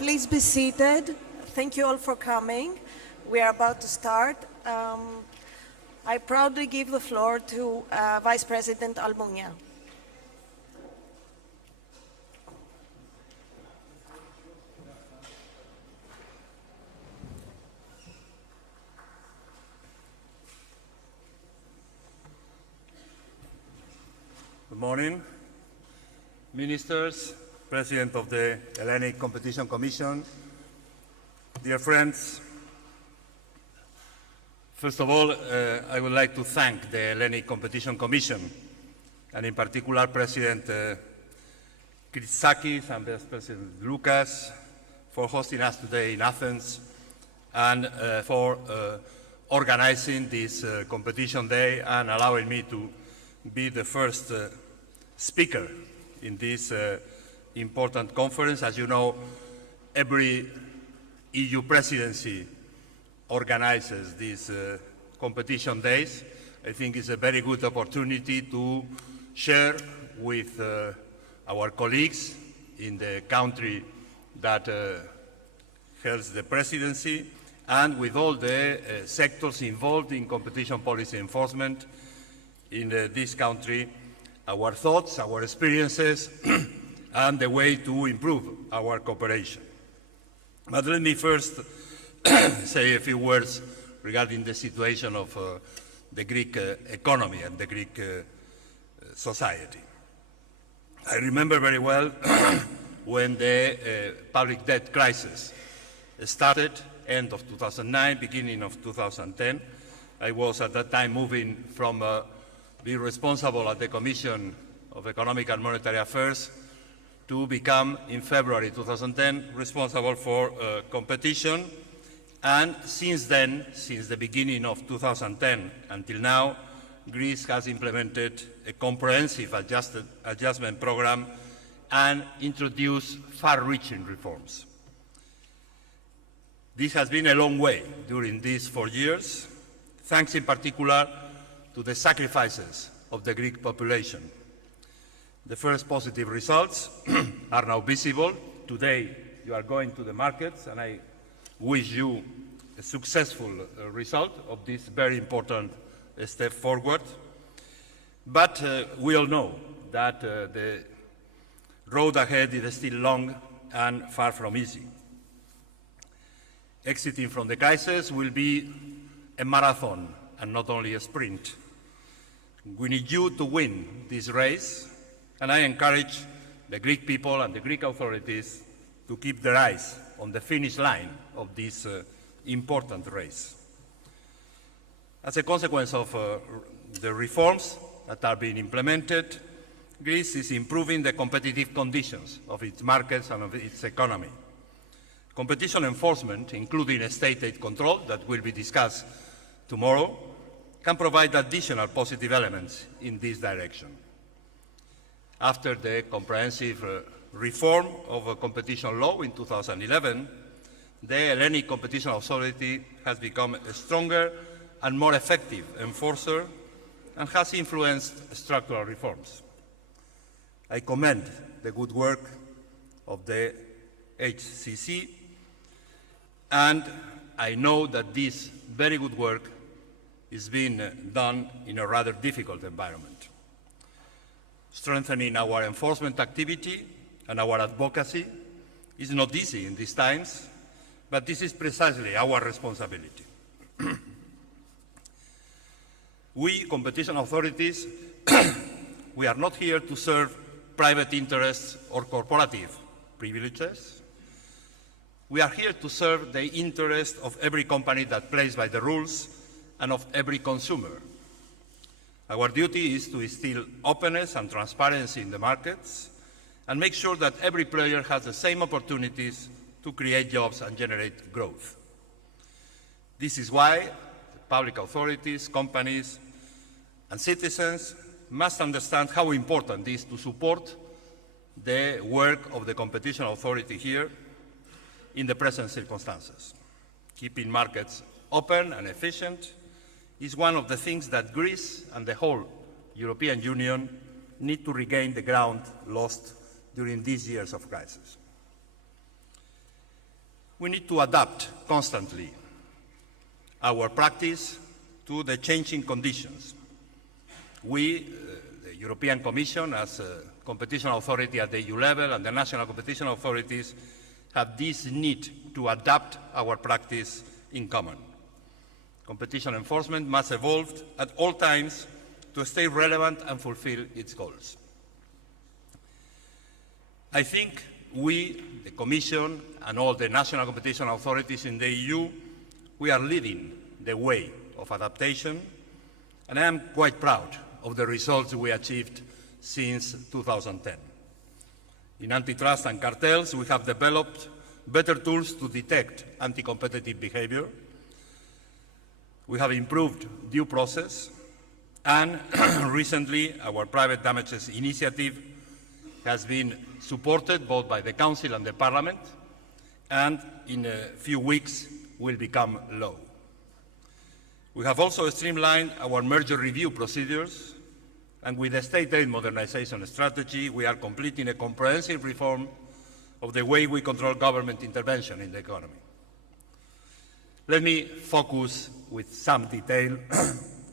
Please be seated. Thank you all for coming. We are about to start. I proudly give the floor to Vice President Almunia. Good morning, ministers, President of the Hellenic Competition Commission, dear friends. First of all, I would like to thank the Hellenic Competition Commission, and in particular President Christakis and Vice President Loukas for hosting us today in Athens and for organizing this competition day and allowing me to be the first speaker in this important conference. As you know, every EU presidency organizes these competition days. I think it's a very good opportunity to share with our colleagues in the country that holds the presidency and with all the sectors involved in competition policy enforcement in this country, our thoughts, our experiences, and the way to improve our cooperation. But let me first say a few words regarding the situation of the Greek economy and the Greek society. I remember very well when the public debt crisis started, end of 2009, beginning of 2010. I was at that time moving from being responsible at the Commission of Economic and Monetary Affairs to become, in February 2010, responsible for competition. And since then, since the beginning of 2010 until now, Greece has implemented a comprehensive adjustment program and introduced far-reaching reforms. This has been a long way during these 4 years, thanks in particular to the sacrifices of the Greek population. The first positive results are now visible. Today, you are going to the markets, and I wish you a successful result of this very important step forward. But we all know that the road ahead is still long and far from easy. Exiting from the crisis will be a marathon and not only a sprint. We need you to win this race, and I encourage the Greek people and the Greek authorities to keep their eyes on the finish line of this important race. As a consequence of the reforms that are being implemented, Greece is improving the competitive conditions of its markets and of its economy. Competition enforcement, including state aid control that will be discussed tomorrow, can provide additional positive elements in this direction. After the comprehensive reform of competition law in 2011, the Hellenic Competition Authority has become a stronger and more effective enforcer and has influenced structural reforms. I commend the good work of the HCC, and I know that this very good work is being done in a rather difficult environment. Strengthening our enforcement activity and our advocacy is not easy in these times, but this is precisely our responsibility. We, competition authorities, we are not here to serve private interests or corporative privileges. We are here to serve the interest of every company that plays by the rules and of every consumer. Our duty is to instill openness and transparency in the markets and make sure that every player has the same opportunities to create jobs and generate growth. This is why public authorities, companies, and citizens must understand how important it is to support the work of the competition authority here in the present circumstances. Keeping markets open and efficient is one of the things that Greece and the whole European Union need to regain the ground lost during these years of crisis. we need to adapt constantly our practice to the changing conditions. We, the European Commission, as a competition authority at the EU level, and the national competition authorities, have this need to adapt our practice in common. Competition enforcement must evolve at all times to stay relevant and fulfill its goals. I think we, the Commission, and all the national competition authorities in the EU, we are leading the way of adaptation, and I am quite proud of the results we achieved since 2010. In antitrust and cartels, we have developed better tools to detect anti-competitive behavior. We have improved due process, and recently our private damages initiative has been supported both by the Council and the Parliament, and in a few weeks will become law. We have also streamlined our merger review procedures, and with the state aid modernization strategy, we are completing a comprehensive reform of the way we control government intervention in the economy. Let me focus with some detail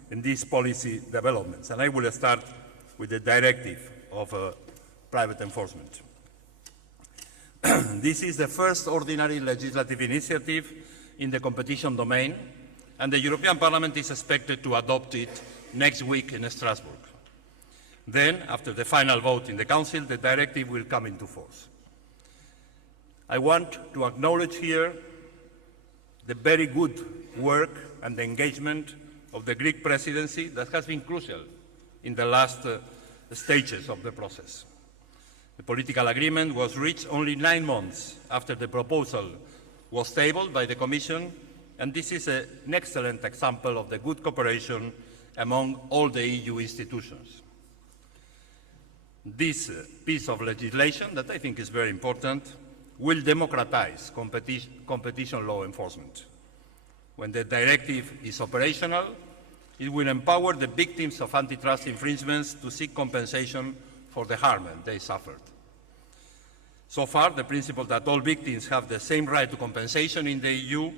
in these policy developments, and I will start with the directive of private enforcement. This is the first ordinary legislative initiative in the competition domain, and the European Parliament is expected to adopt it next week in Strasbourg. Then, after the final vote in the Council, the directive will come into force. I want to acknowledge here the very good work and the engagement of the Greek Presidency that has been crucial in the last stages of the process. The political agreement was reached only 9 months after the proposal was tabled by the Commission, and this is an excellent example of the good cooperation among all the EU institutions. This piece of legislation, that I think is very important, will democratize competition law enforcement. When the directive is operational, it will empower the victims of antitrust infringements to seek compensation for the harm they suffered. So far, the principle that all victims have the same right to compensation in the EU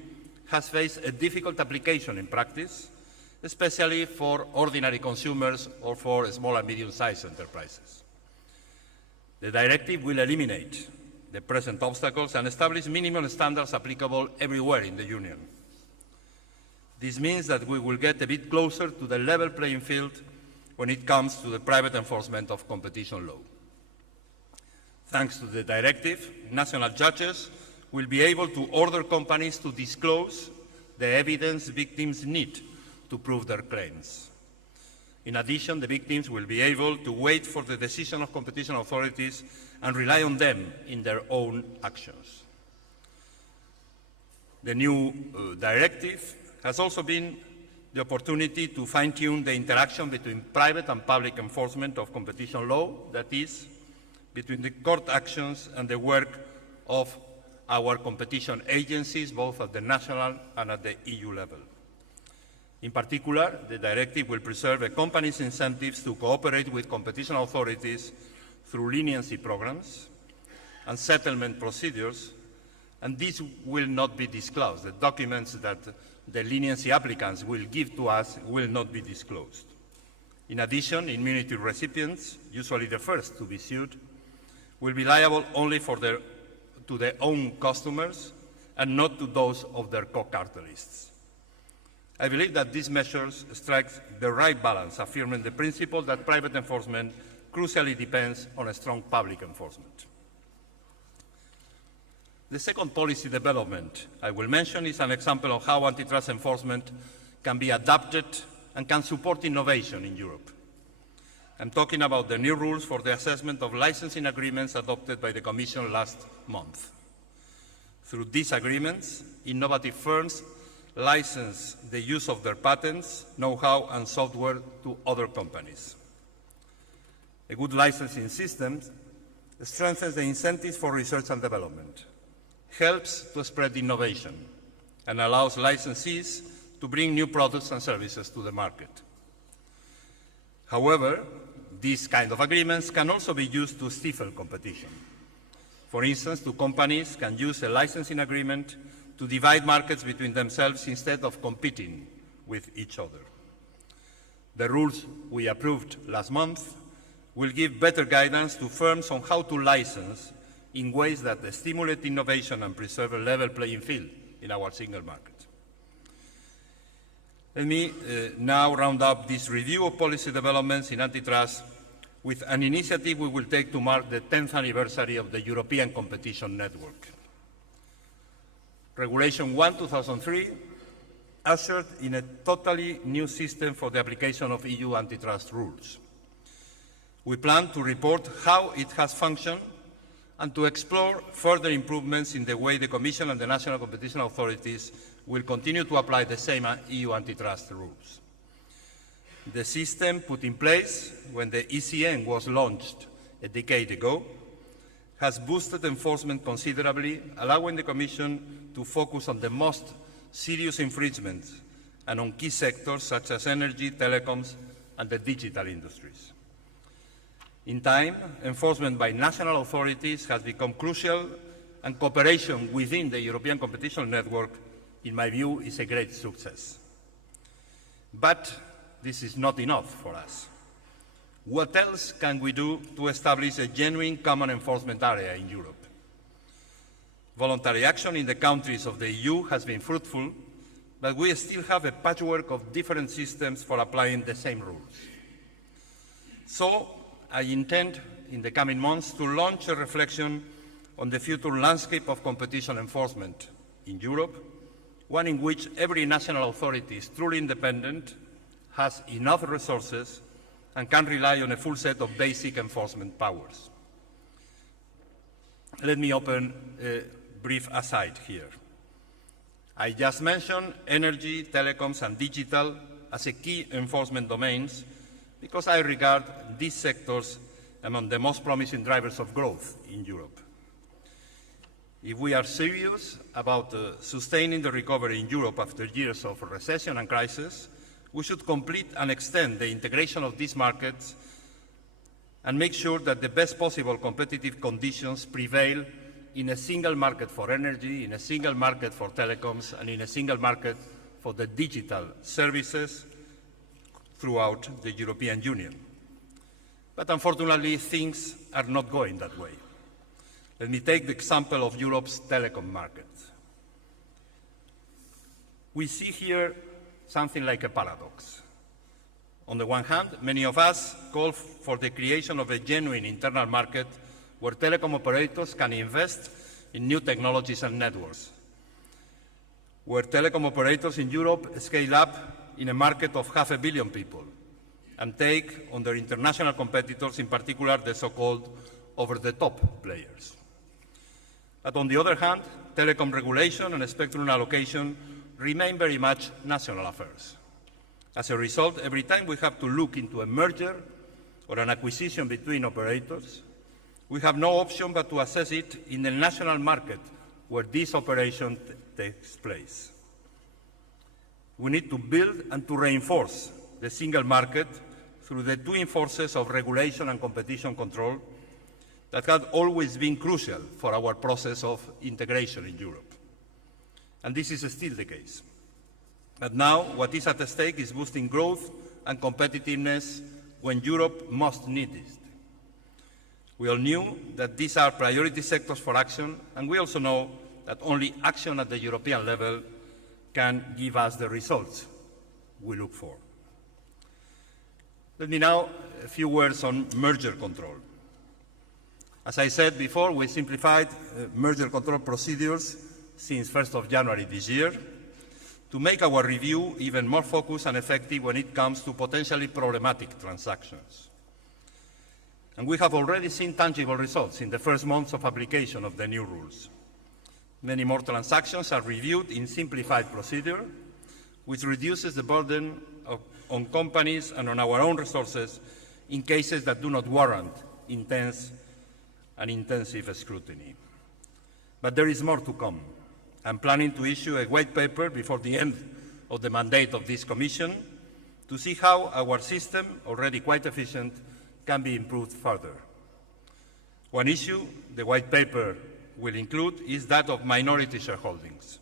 has faced a difficult application in practice, especially for ordinary consumers or for small and medium-sized enterprises. The directive will eliminate the present obstacles and establish minimum standards applicable everywhere in the Union. This means that we will get a bit closer to the level playing field when it comes to the private enforcement of competition law. Thanks to the directive, national judges will be able to order companies to disclose the evidence victims need to prove their claims. In addition, the victims will be able to wait for the decision of competition authorities and rely on them in their own actions. The new directive has also been the opportunity to fine-tune the interaction between private and public enforcement of competition law, that is, between the court actions and the work of our competition agencies, both at the national and at the EU level. In particular, the directive will preserve a company's incentives to cooperate with competition authorities through leniency programs and settlement procedures, and this will not be disclosed. The documents that the leniency applicants will give to us will not be disclosed. In addition, immunity recipients, usually the first to be sued, will be liable only to their own customers and not to those of their co-cartelists. I believe that these measures strike the right balance, affirming the principle that private enforcement crucially depends on a strong public enforcement. The second policy development I will mention is an example of how antitrust enforcement can be adapted and can support innovation in Europe. I'm talking about the new rules for the assessment of licensing agreements adopted by the Commission last month. Through these agreements, innovative firms license the use of their patents, know-how, and software to other companies. A good licensing system strengthens the incentives for research and development, helps to spread innovation, and allows licensees to bring new products and services to the market. However, these kind of agreements can also be used to stifle competition. For instance, two companies can use a licensing agreement to divide markets between themselves instead of competing with each other. The rules we approved last month will give better guidance to firms on how to license in ways that stimulate innovation and preserve a level playing field in our single market. Let me now round up this review of policy developments in antitrust with an initiative we will take to mark the 10th anniversary of the European Competition Network. Regulation 1/2003 ushered in a totally new system for the application of EU antitrust rules. We plan to report how it has functioned and to explore further improvements in the way the Commission and the national competition authorities will continue to apply the same EU antitrust rules. The system put in place when the ECN was launched a decade ago has boosted enforcement considerably, allowing the Commission to focus on the most serious infringements and on key sectors such as energy, telecoms, and the digital industries. In time, enforcement by national authorities has become crucial, and cooperation within the European Competition Network, in my view, is a great success. But this is not enough for us. What else can we do to establish a genuine common enforcement area in Europe? Voluntary action in the countries of the EU has been fruitful, but we still have a patchwork of different systems for applying the same rules. So, I intend in the coming months to launch a reflection on the future landscape of competition enforcement in Europe, one in which every national authority is truly independent, has enough resources, and can rely on a full set of basic enforcement powers. Let me open a brief aside here. I just mentioned energy, telecoms, and digital as a key enforcement domains because I regard these sectors among the most promising drivers of growth in Europe. If we are serious about sustaining the recovery in Europe after years of recession and crisis, we should complete and extend the integration of these markets and make sure that the best possible competitive conditions prevail in a single market for energy, in a single market for telecoms, and in a single market for the digital services throughout the European Union. But unfortunately, things are not going that way. Let me take the example of Europe's telecom market. We see here something like a paradox. On the one hand, many of us call for the creation of a genuine internal market where telecom operators can invest in new technologies and networks, where telecom operators in Europe scale up in a market of 500 million people and take on their international competitors, in particular the so-called over-the-top players. But on the other hand, telecom regulation and spectrum allocation remain very much national affairs. As a result, every time we have to look into a merger or an acquisition between operators, we have no option but to assess it in the national market where this operation takes place. We need to build and to reinforce the single market through the twin forces of regulation and competition control that have always been crucial for our process of integration in Europe. And this is still the case. But now, what is at stake is boosting growth and competitiveness when Europe most needs it. We all knew that these are priority sectors for action, and we also know that only action at the European level can give us the results we look for. Let me now a few words on merger control. As I said before, we simplified merger control procedures since 1st of January this year to make our review even more focused and effective when it comes to potentially problematic transactions. And we have already seen tangible results in the first months of application of the new rules. Many more transactions are reviewed in simplified procedure, which reduces the burden on companies and on our own resources in cases that do not warrant intense and intensive scrutiny. But there is more to come. I'm planning to issue a white paper before the end of the mandate of this Commission to see how our system, already quite efficient, can be improved further. One issue the white paper will include is that of minority shareholdings.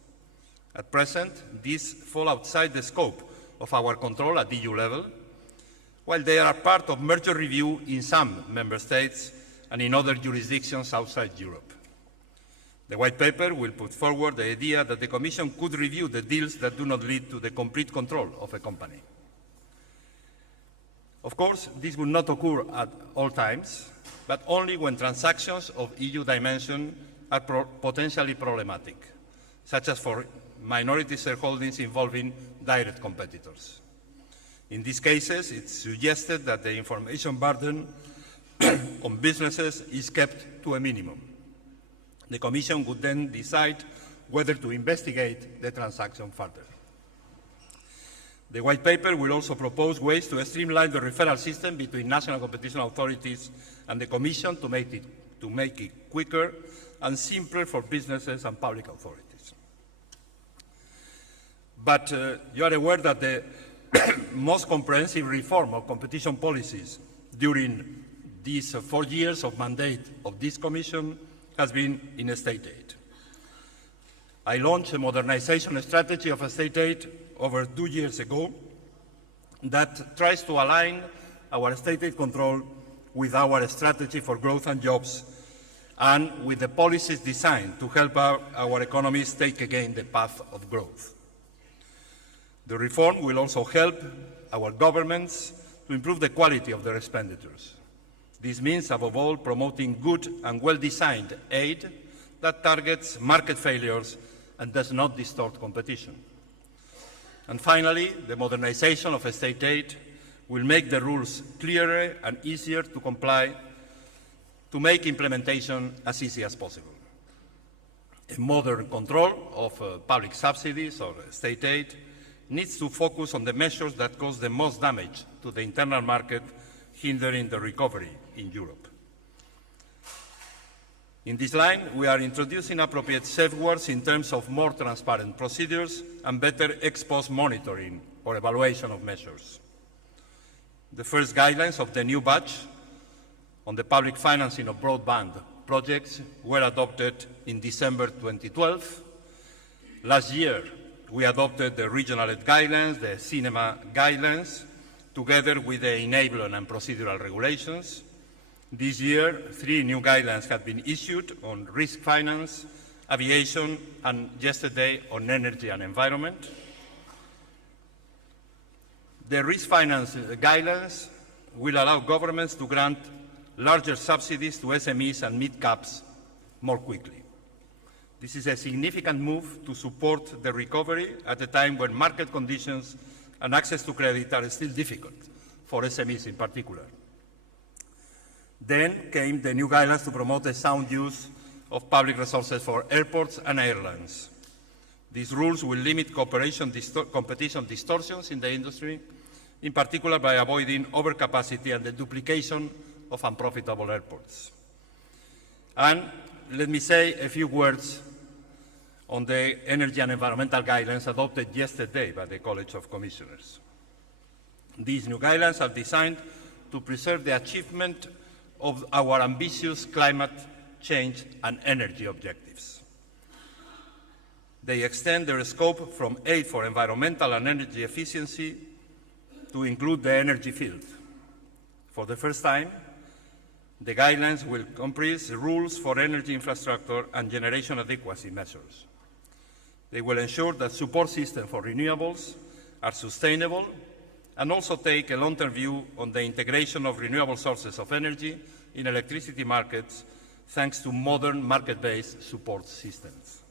At present, these fall outside the scope of our control at EU level, while they are part of merger review in some member states and in other jurisdictions outside Europe. The white paper will put forward the idea that the Commission could review the deals that do not lead to the complete control of a company. Of course, this will not occur at all times, but only when transactions of EU dimension are potentially problematic, such as for minority shareholdings involving direct competitors. In these cases, it's suggested that the information burden on businesses is kept to a minimum. The Commission would then decide whether to investigate the transaction further. The white paper will also propose ways to streamline the referral system between national competition authorities and the Commission to make it quicker and simpler for businesses and public authorities. But you are aware that the most comprehensive reform of competition policies during these 4 years of mandate of this Commission has been in state aid. I launched a modernization strategy of state aid over 2 years ago that tries to align our state aid control with our strategy for growth and jobs and with the policies designed to help our economies take again the path of growth. The reform will also help our governments to improve the quality of their expenditures. This means, above all, promoting good and well-designed aid that targets market failures and does not distort competition. And finally, the modernization of state aid will make the rules clearer and easier to comply, to make implementation as easy as possible. A modern control of public subsidies or state aid needs to focus on the measures that cause the most damage to the internal market, hindering the recovery in Europe. In this line, we are introducing appropriate safeguards in terms of more transparent procedures and better ex-post monitoring or evaluation of measures. The first guidelines of the new batch on the public financing of broadband projects were adopted in December 2012. Last year, we adopted the regional aid guidelines, the cinema guidelines, together with the enabling and procedural regulations. This year, 3 new guidelines have been issued on risk finance, aviation, and yesterday on energy and environment. The risk finance guidelines will allow governments to grant larger subsidies to SMEs and mid-caps more quickly. This is a significant move to support the recovery at a time when market conditions and access to credit are still difficult, for SMEs in particular. Then came the new guidelines to promote the sound use of public resources for airports and airlines. These rules will limit competition distortions in the industry, in particular by avoiding overcapacity and the duplication of unprofitable airports. And let me say a few words on the energy and environmental guidelines adopted yesterday by the College of Commissioners. These new guidelines are designed to preserve the achievement of our ambitious climate change and energy objectives. They extend their scope from aid for environmental and energy efficiency to include the energy field. For the first time, the guidelines will comprise rules for energy infrastructure and generation adequacy measures. They will ensure that support systems for renewables are sustainable and also take a long-term view on the integration of renewable sources of energy in electricity markets thanks to modern market-based support systems.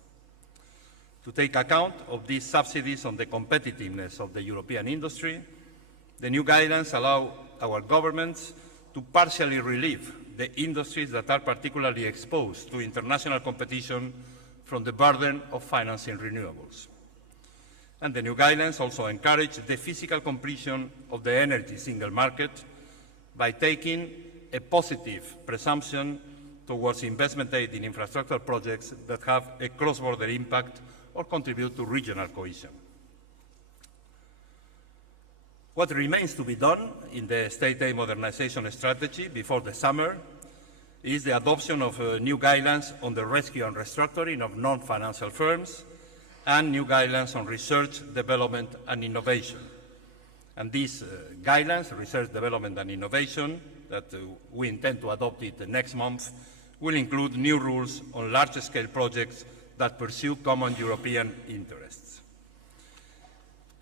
To take account of these subsidies on the competitiveness of the European industry, the new guidelines allow our governments to partially relieve the industries that are particularly exposed to international competition from the burden of financing renewables. And the new guidelines also encourage the physical completion of the energy single market by taking a positive presumption towards investment aid in infrastructure projects that have a cross-border impact or contribute to regional cohesion. What remains to be done in the state aid modernization strategy before the summer is the adoption of new guidelines on the rescue and restructuring of non-financial firms and new guidelines on research, development and innovation. And these guidelines, research, development and innovation, that we intend to adopt it next month, will include new rules on large-scale projects that pursue common European interests.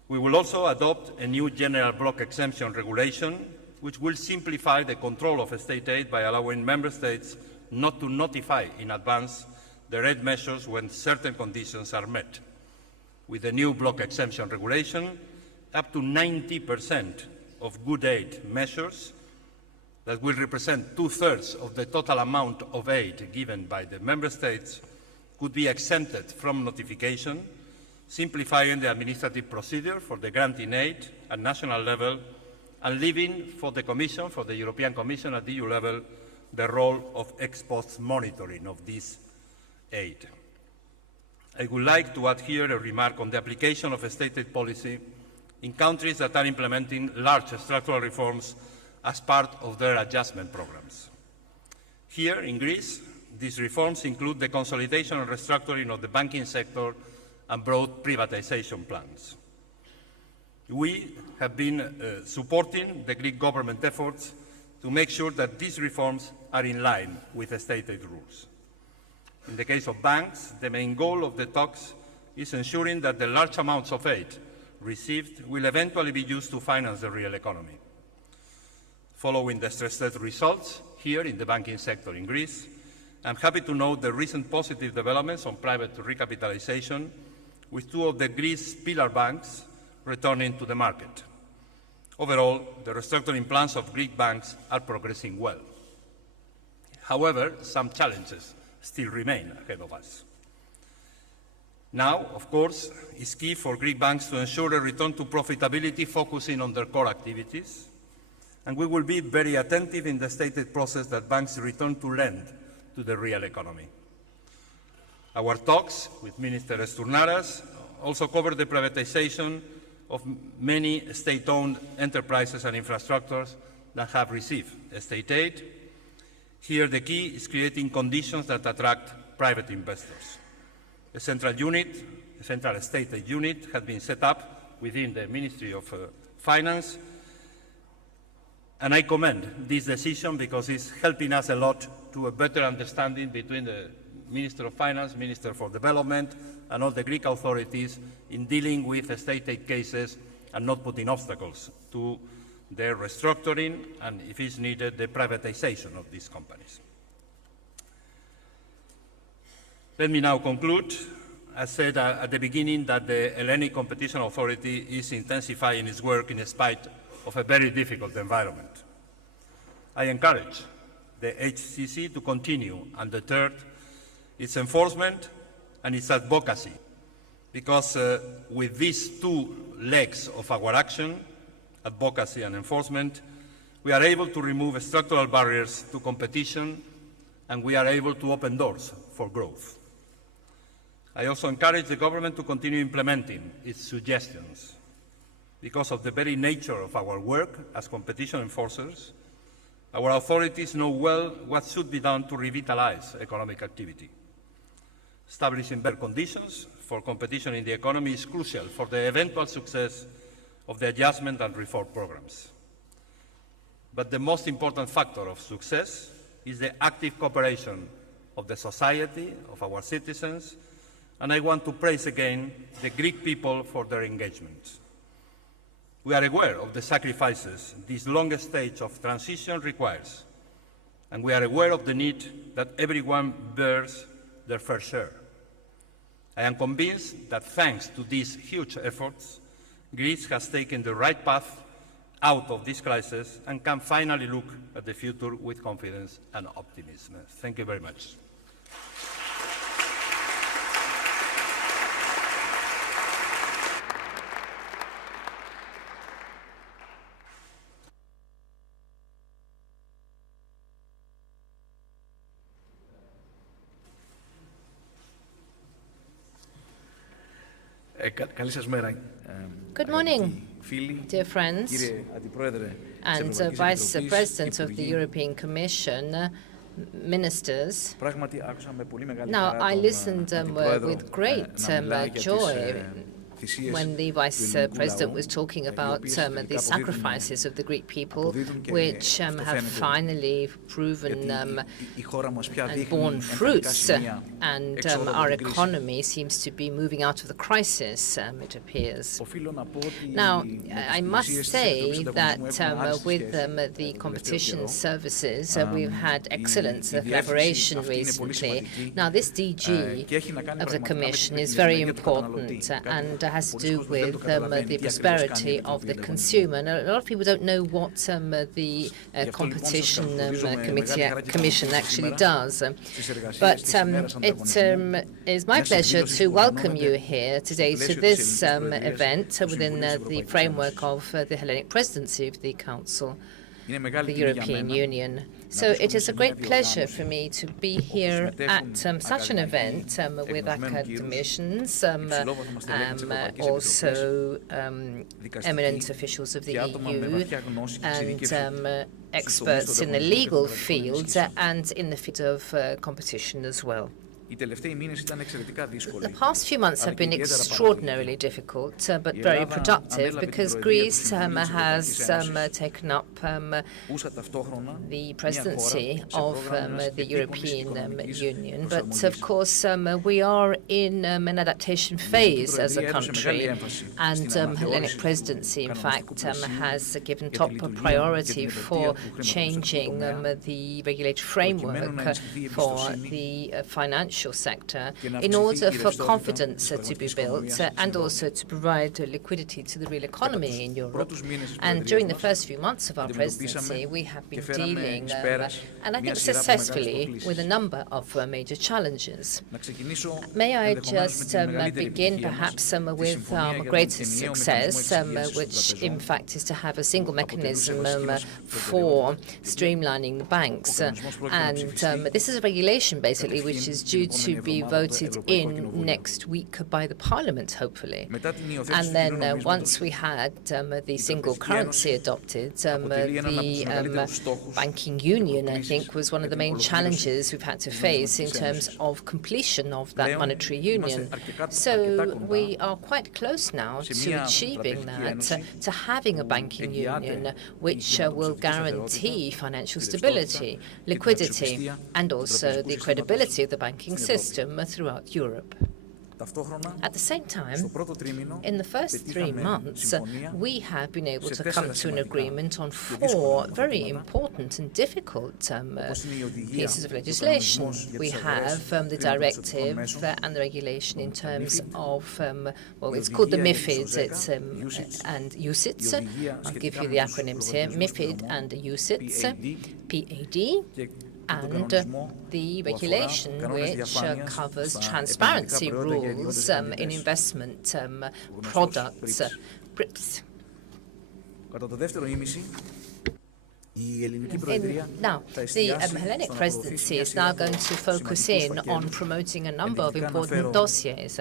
We will also adopt a new general block exemption regulation, which will simplify the control of state aid by allowing member states not to notify in advance their aid measures when certain conditions are met. With the new block exemption regulation, up to 90% of good aid measures that will represent 2/3 of the total amount of aid given by the member states could be exempted from notification, simplifying the administrative procedure for the granting aid at national level and leaving for the Commission, for the European Commission at the EU level, the role of ex post monitoring of this aid. I would like to add here a remark on the application of state aid policy in countries that are implementing large structural reforms as part of their adjustment programs. Here in Greece, these reforms include the consolidation and restructuring of the banking sector and broad privatization plans. We have been supporting the Greek government efforts to make sure that these reforms are in line with the state aid rules. In the case of banks, the main goal of the talks is ensuring that the large amounts of aid received will eventually be used to finance the real economy. Following the stress test results here in the banking sector in Greece, I'm happy to note the recent positive developments on private recapitalization, with two of the Greece pillar banks returning to the market. Overall, the restructuring plans of Greek banks are progressing well. However, some challenges still remain ahead of us. Now, of course, it's key for Greek banks to ensure a return to profitability, focusing on their core activities, and we will be very attentive in the stated process that banks return to lend to the real economy. Our talks with Minister Stournaras also cover the privatization of many state-owned enterprises and infrastructures that have received state aid. Here, the key is creating conditions that attract private investors. A central state aid unit has been set up within the Ministry of Finance, and I commend this decision because it's helping us a lot to a better understanding between the Minister of Finance, Minister for Development, and all the Greek authorities in dealing with state aid cases and not putting obstacles to their restructuring and, if it's needed, the privatization of these companies. Let me now conclude. I said at the beginning that the Hellenic Competition Authority is intensifying its work in spite of a very difficult environment. I encourage the HCC to continue undeterred its enforcement and its advocacy, because with these two legs of our action, advocacy and enforcement, we are able to remove structural barriers to competition and we are able to open doors for growth. I also encourage the government to continue implementing its suggestions. Because of the very nature of our work as competition enforcers, our authorities know well what should be done to revitalize economic activity. Establishing better conditions for competition in the economy is crucial for the eventual success of the adjustment and reform programs. But the most important factor of success is the active cooperation of the society, of our citizens, and I want to praise again the Greek people for their engagement. We are aware of the sacrifices this long stage of transition requires, and we are aware of the need that everyone bears their fair share. I am convinced that thanks to these huge efforts, Greece has taken the right path out of this crisis and can finally look at the future with confidence and optimism. Thank you very much. Good morning, dear friends and Vice President of the European Commission. ministers. Now, I listened with great joy when the Vice President was talking about the sacrifices of the Greek people, which have finally proven and borne fruits, and our economy seems to be moving out of the crisis, it appears. Now, I must say that with the competition services, we've had excellent collaboration recently. Now, this DG of the Commission is very important and has to do with the prosperity of the consumer. And a lot of people don't know what the Competition Commission actually does. But it is my pleasure to welcome you here today to this event within the framework of the Hellenic Presidency of the Council, the European Union. So it is a great pleasure for me to be here at such an event with academicians, also eminent officials of the EU, and experts in the legal field and in the field of competition as well. The past few months have been extraordinarily difficult, but very productive, because Greece has taken up the presidency of the European Union. But of course, we are in an adaptation phase as a country, and Hellenic Presidency, in fact, has given top priority for changing the regulatory framework for the financial sector in order for confidence to be built and also to provide liquidity to the real economy in Europe. And during the first few months of our presidency, we have been dealing, and I think successfully, with a number of major challenges. May I just begin perhaps with our greatest success, which in fact is to have a single mechanism for streamlining banks. And this is a regulation basically which is due to be voted in next week by the Parliament, hopefully. And then once we had the single currency adopted, the banking union, I think, was one of the main challenges we've had to face in terms of completion of that monetary union. So we are quite close now to achieving that, to having a banking union which will guarantee financial stability, liquidity, and also the credibility of the banking system throughout Europe. At the same time, in the first 3 months, we have been able to come to an agreement on 4 very important and difficult pieces of legislation. We have the directive and the regulation in terms of, well, it's called the MIFID and UCITS. I'll give you the acronyms here, MIFID and UCITS, PAD, and the regulation which covers transparency rules in investment products, BRIPS. Now, the Hellenic Presidency is now going to focus in on promoting a number of important dossiers.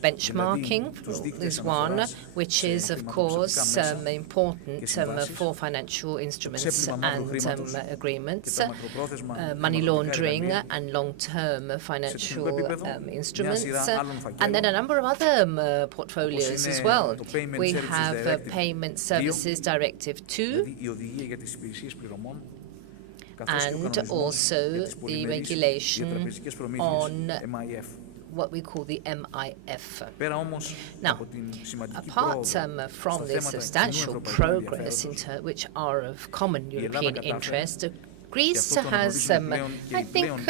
Benchmarking is one, which is, of course, important for financial instruments and agreements, money laundering and long-term financial instruments, and then a number of other portfolios as well. We have Payment Services Directive 2, and also the regulation on what we call the MIF. Now, apart from this substantial progress, which are of common European interest, Greece has, I think,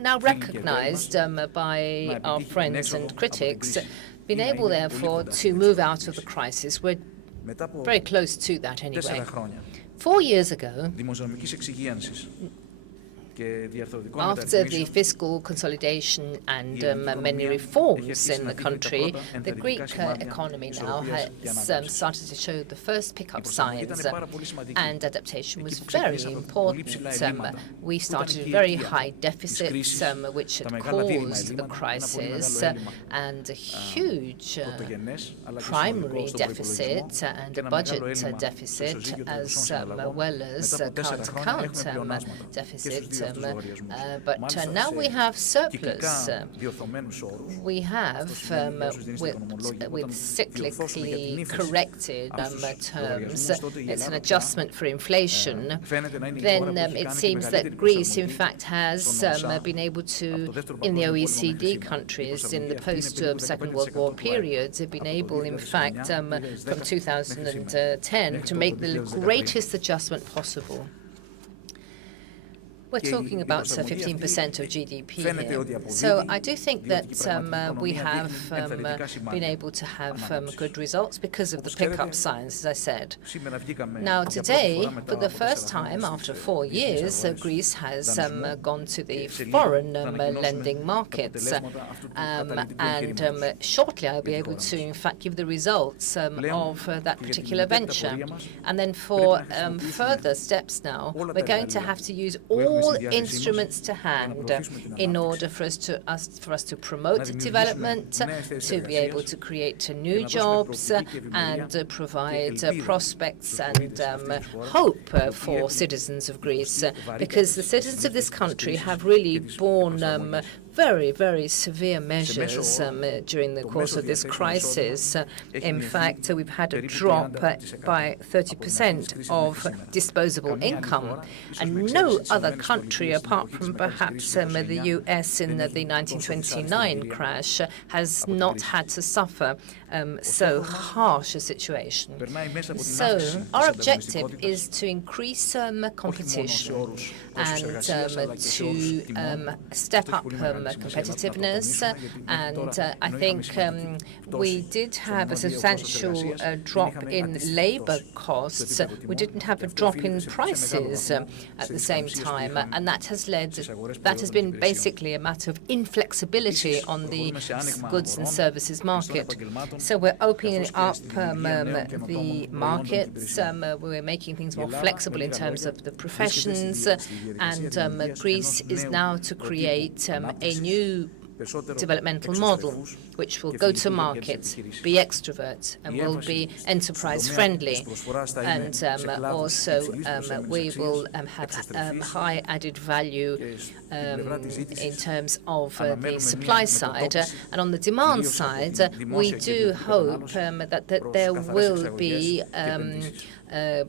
now recognized by our friends and critics, been able, therefore, to move out of the crisis. We're very close to that anyway. 4 years ago, After the fiscal consolidation and many reforms in the country, the Greek economy now has started to show the first pickup signs, and adaptation was very important. We started a very high deficit, which had caused the crisis, and a huge primary deficit and a budget deficit, as well as current account deficit. But now we have surplus. We have, with cyclically corrected terms, it's an adjustment for inflation. Then it seems that Greece, in fact, has been able to, in the OECD countries, in the post-Second World War period, have been able, in fact, from 2010, to make the greatest adjustment possible. We're talking about 15% of GDP here. So I do think that we have been able to have good results because of the pickup signs, as I said. Now, today, for the first time after 4 years, Greece has gone to the foreign lending markets. And shortly, I'll be able to, in fact, give the results of that particular venture. And then for further steps now, we're going to have to use all instruments to hand in order for us to promote development, to be able to create new jobs and provide prospects and hope for citizens of Greece, because the citizens of this country have really borne very, very severe measures during the course of this crisis. In fact, we've had a drop by 30% of disposable income, and no other country, apart from perhaps the US in the 1929 crash, has not had to suffer so harsh a situation. So our objective is to increase competition and to step up competitiveness. And I think we did have a substantial drop in labour costs. We didn't have a drop in prices at the same time, and that has been basically a matter of inflexibility on the goods and services market. So we're opening up the markets, we're making things more flexible in terms of the professions, and Greece is now to create a new developmental model, which will go to market, be extrovert, and will be enterprise-friendly. And also we will have high added value in terms of the supply side. And on the demand side, we do hope that there will be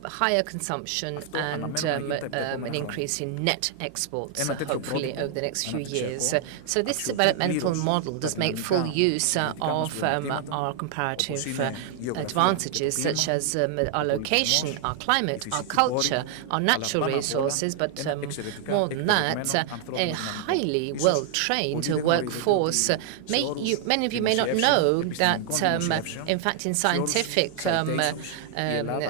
higher consumption and an increase in net exports, hopefully, over the next few years. So this developmental model does make full use of our comparative advantages, such as our location, our climate, our culture, our natural resources, but more than that, a highly well-trained workforce. Many of you may not know that, in fact, in scientific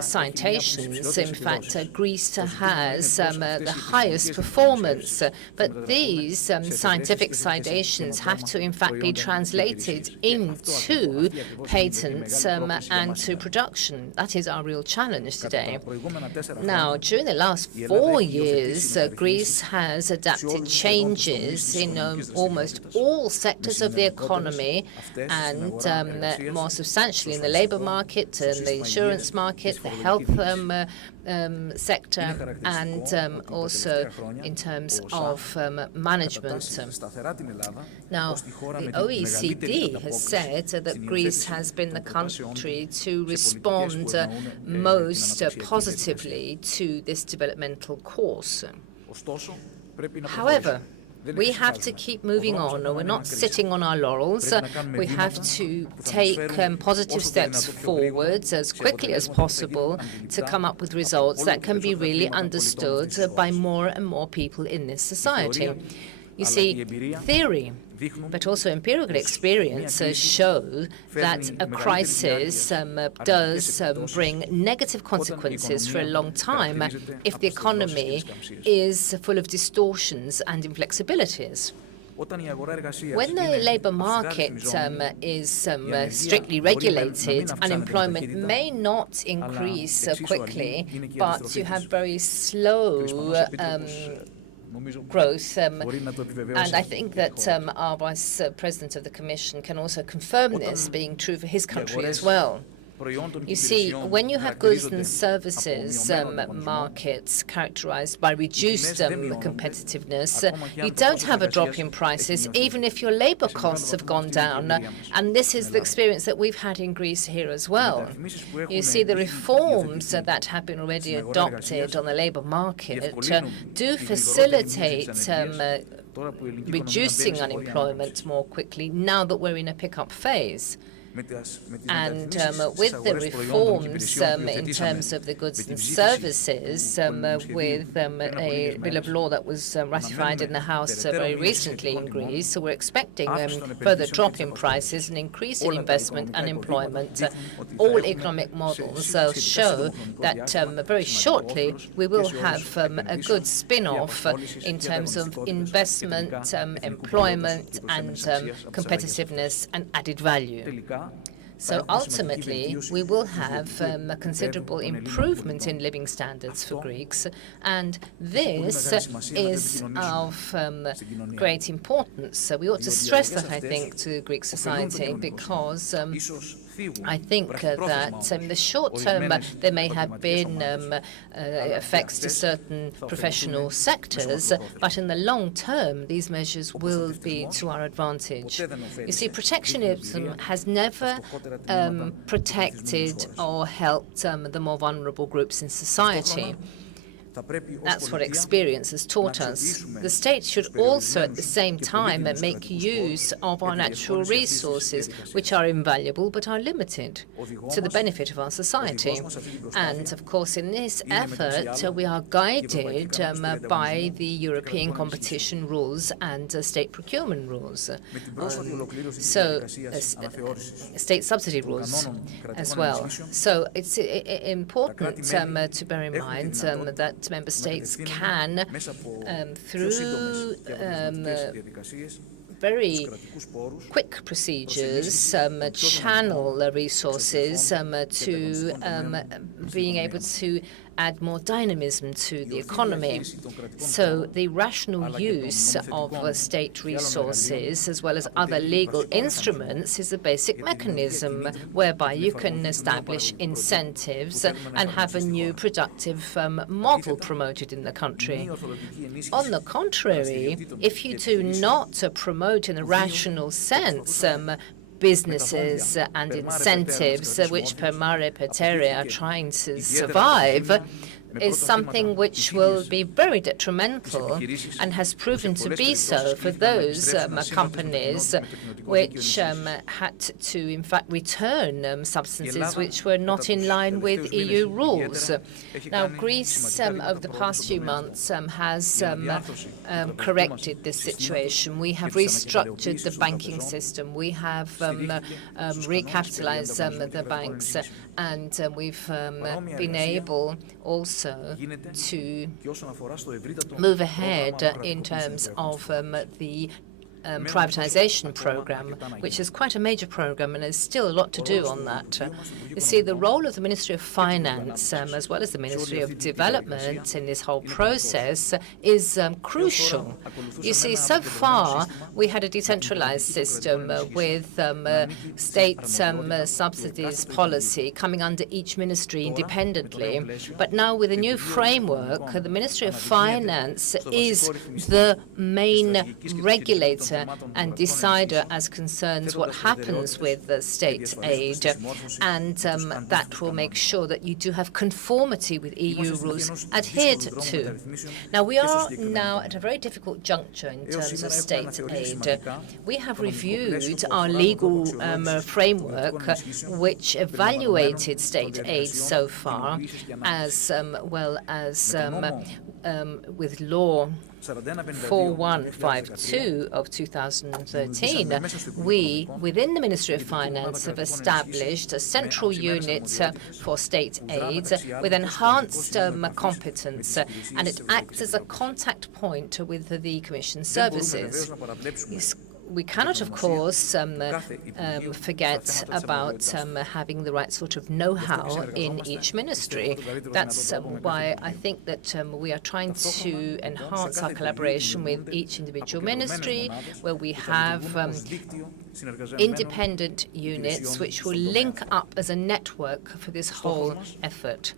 citations, in fact, Greece has the highest performance. But these scientific citations have to, in fact, be translated into patents and to production. That is our real challenge today. Now, during the last 4 years, Greece has adapted changes in almost all sectors of the economy, and more substantially in the labour market, and the insurance market, the health sector, and also in terms of management. Now, the OECD has said that Greece has been the country to respond most positively to this developmental course. However, we have to keep moving on. We're not sitting on our laurels. We have to take positive steps forwards as quickly as possible to come up with results that can be really understood by more and more people in this society. You see, theory, but also empirical experience show that a crisis does bring negative consequences for a long time if the economy is full of distortions and inflexibilities. When the labour market is strictly regulated, unemployment may not increase quickly, but you have very slow growth. And I think that our Vice President of the Commission can also confirm this being true for his country as well. You see, when you have goods and services markets characterized by reduced competitiveness, you don't have a drop in prices, even if your labor costs have gone down. And this is the experience that we've had in Greece here as well. You see, the reforms that have been already adopted on the labor market do facilitate reducing unemployment more quickly now that we're in a pickup phase. And with the reforms in terms of the goods and services, with a bill of law that was ratified in the House very recently in Greece, so we're expecting further drop in prices, an increase in investment and employment. All economic models show that very shortly we will have a good spin-off in terms of investment, employment and competitiveness and added value. So ultimately, we will have a considerable improvement in living standards for Greeks, and this is of great importance. So we ought to stress that, I think, to Greek society, because I think that in the short term there may have been effects to certain professional sectors, but in the long term these measures will be to our advantage. You see, protectionism has never protected or helped the more vulnerable groups in society. That's what experience has taught us. The state should also at the same time make use of our natural resources, which are invaluable but are limited, to the benefit of our society. And of course, in this effort, we are guided by the European competition rules and state procurement rules. So state subsidy rules as well. So it's important to bear in mind that member states can, through very quick procedures, channel resources to being able to add more dynamism to the economy. So the rational use of state resources, as well as other legal instruments, is a basic mechanism whereby you can establish incentives and have a new productive model promoted in the country. On the contrary, if you do not promote in a rational sense businesses and incentives which per mare per terre are trying to survive, is something which will be very detrimental and has proven to be so for those companies which had to, in fact, return substances which were not in line with EU rules. Now, Greece, over the past few months, has corrected this situation. We have restructured the banking system. We have recapitalized the banks, and we've been able also to move ahead in terms of the privatization program, which is quite a major program, and there's still a lot to do on that. You see, the role of the Ministry of Finance, as well as the Ministry of Development in this whole process, is crucial. You see, so far we had a decentralized system with state subsidies policy coming under each ministry independently. But now with a new framework, the Ministry of Finance is the main regulator and decider as concerns what happens with the state aid, and that will make sure that you do have conformity with EU rules adhered to. Now, we are now at a very difficult juncture in terms of state aid. We have reviewed our legal framework, which evaluated state aid so far, as well as with Law 4152 of 2013, we, within the Ministry of Finance, have established a central unit for state aid with enhanced competence, and it acts as a contact point with the Commission services. We cannot, of course, forget about having the right sort of know-how in each ministry. That's why I think that we are trying to enhance our collaboration with each individual ministry, where we have independent units which will link up as a network for this whole effort.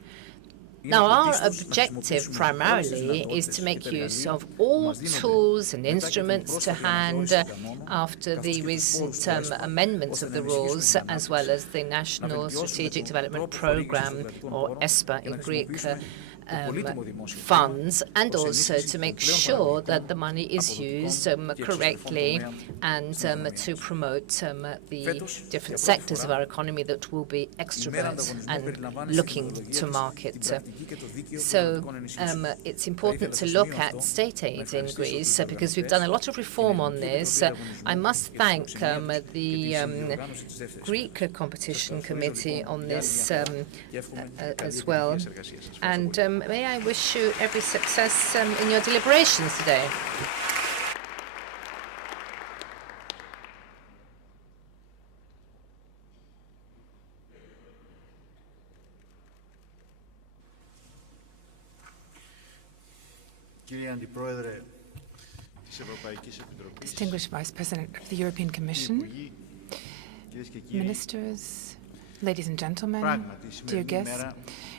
Now, our objective primarily is to make use of all tools and instruments to hand after the recent amendments of the rules, as well as the National Strategic Development Programme, or ESPA in Greek, funds, and also to make sure that the money is used correctly and to promote the different sectors of our economy that will be extrovert and looking to market. So it's important to look at state aid in Greece because we've done a lot of reform on this. I must thank the Greek Competition Committee on this as well. And may I wish you every success in your deliberations today. Distinguished Vice President of the European Commission, ministers, ladies and gentlemen, dear guests,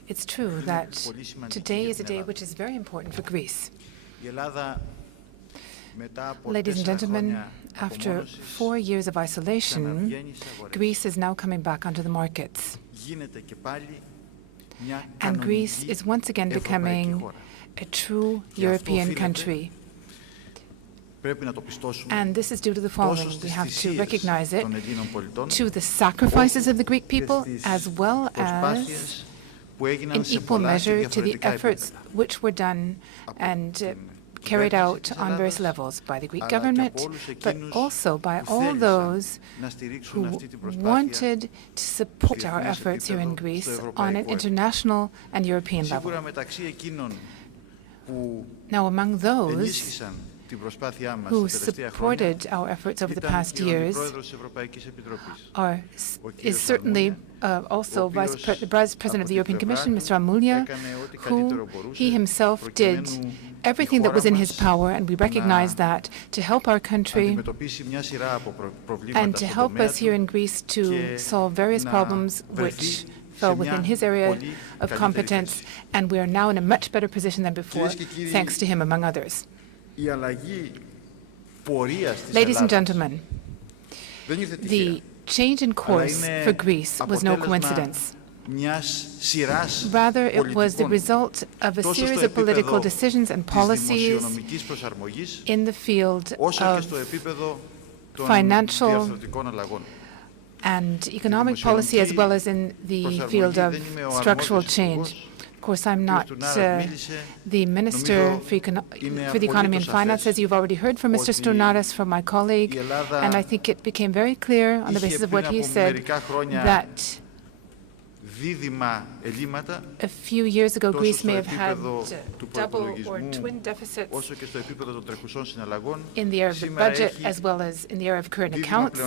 it's true that today is a day which is very important for Greece. Ladies and gentlemen, after 4 years of isolation, Greece is now coming back onto the markets. And Greece is once again becoming a true European country. And this is due to the following. We have to recognize it to the sacrifices of the Greek people, as well as in equal measure to the efforts which were done and carried out on various levels by the Greek government, but also by all those who wanted to support our efforts here in Greece on an international and European level. Now, among those who supported our efforts over the past years is certainly also Vice President of the European Commission, Mr. Almunia, who he himself did everything that was in his power, and we recognize that, to help our country and to help us here in Greece to solve various problems which fell within his area of competence, and we are now in a much better position than before, thanks to him, among others. Ladies and gentlemen, the change in course for Greece was no coincidence. Rather, it was the result of a series of political decisions and policies in the field of financial and economic policy, as well as in the field of structural change. Of course, I'm not the Minister for the Economy and Finance, as you've already heard from Mr. Stournaras, from my colleague, and I think it became very clear on the basis of what he said that a few years ago, Greece may have had double or twin deficits in the area of the budget as well as in the area of current accounts.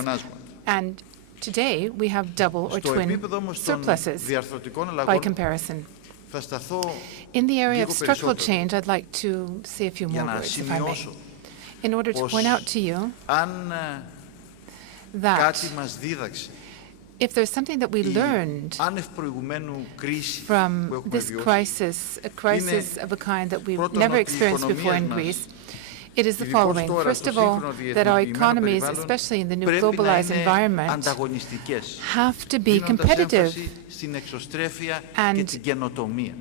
And today, we have double or twin surpluses by comparison. In the area of structural change, I'd like to say a few more words, if I may, in order to point out to you that if there's something that we learned from this crisis, a crisis of a kind that we've never experienced before in Greece, it is the following. First of all, that our economies, especially in the new globalized environment, have to be competitive. And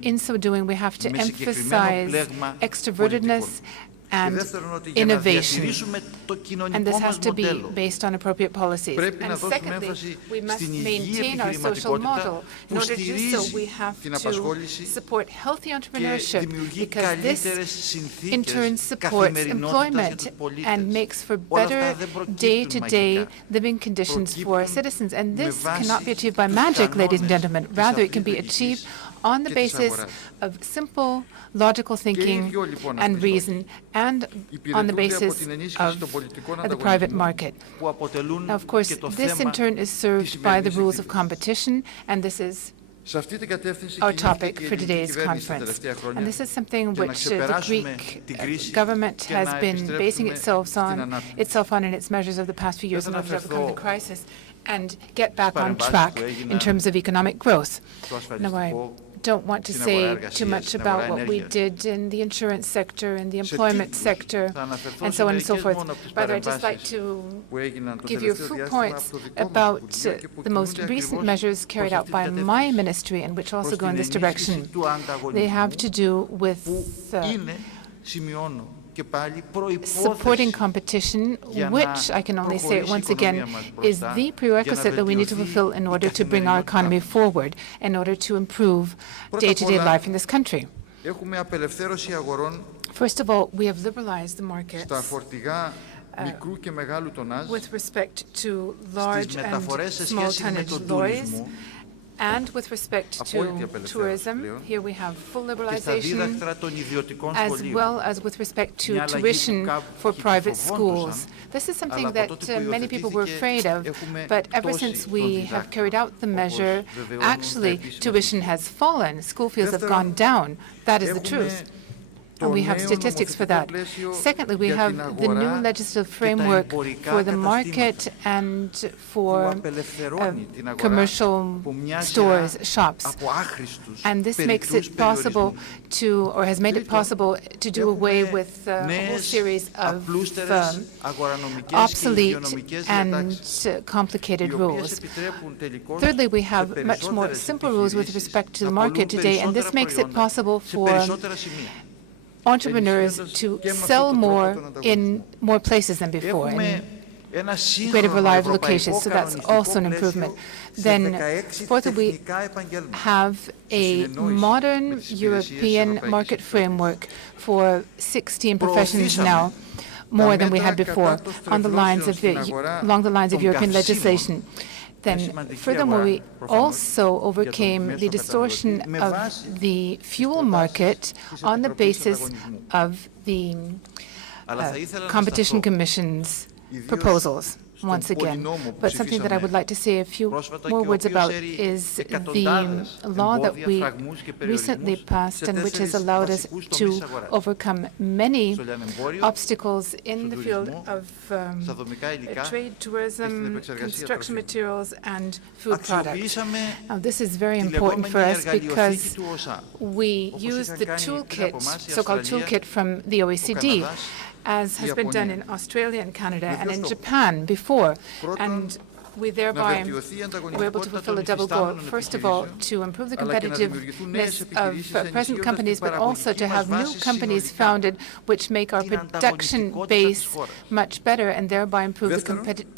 in so doing, we have to emphasize extrovertedness and innovation. And this has to be based on appropriate policies. And secondly, we must maintain our social model. In order to do so, we have to support healthy entrepreneurship, because this in turn supports employment and makes for better day-to-day living conditions for our citizens. And this cannot be achieved by magic, ladies and gentlemen. Rather, it can be achieved on the basis of simple, logical thinking and reason, and on the basis of the private market. Now, of course, this in turn is served by the rules of competition, and this is our topic for today's conference. And this is something which the Greek government has been basing itself on in its measures of the past few years in order to overcome the crisis and get back on track in terms of economic growth. Now, I don't want to say too much about what we did in the insurance sector and the employment sector and so on and so forth. Rather, I'd just like to give you a few points about the most recent measures carried out by my ministry, and which also go in this direction. They have to do with supporting competition, which, I can only say it once again, is the prerequisite that we need to fulfill in order to bring our economy forward, in order to improve day-to-day life in this country. First of all, we have liberalized the markets with respect to large and small tonnage lorries. And with respect to tourism, here we have full liberalization, as well as with respect to tuition for private schools. This is something that many people were afraid of, but ever since we have carried out the measure, actually tuition has fallen, school fees have gone down. That is the truth. And we have statistics for that. Secondly, we have the new legislative framework for the market and for commercial stores, shops. And this makes it possible to, or has made it possible to do away with a whole series of obsolete and complicated rules. Thirdly, we have much more simple rules with respect to the market today, and this makes it possible for entrepreneurs to sell more in more places than before, in greater variety of locations, so that's also an improvement. Then, fourthly, we have a modern European market framework for 16 professions now, more than we had before, along the lines of European legislation. Then, furthermore, we also overcame the distortion of the fuel market on the basis of the Competition Commission's proposals, once again. But something that I would like to say a few more words about is the law that we recently passed, and which has allowed us to overcome many obstacles in the field of trade, tourism, construction materials, and food products. Now, this is very important for us because we use the toolkit, so-called toolkit from the OECD, as has been done in Australia and Canada and in Japan before. And we thereby were able to fulfill a double goal. First of all, to improve the competitiveness of present companies, but also to have new companies founded which make our production base much better and thereby improve the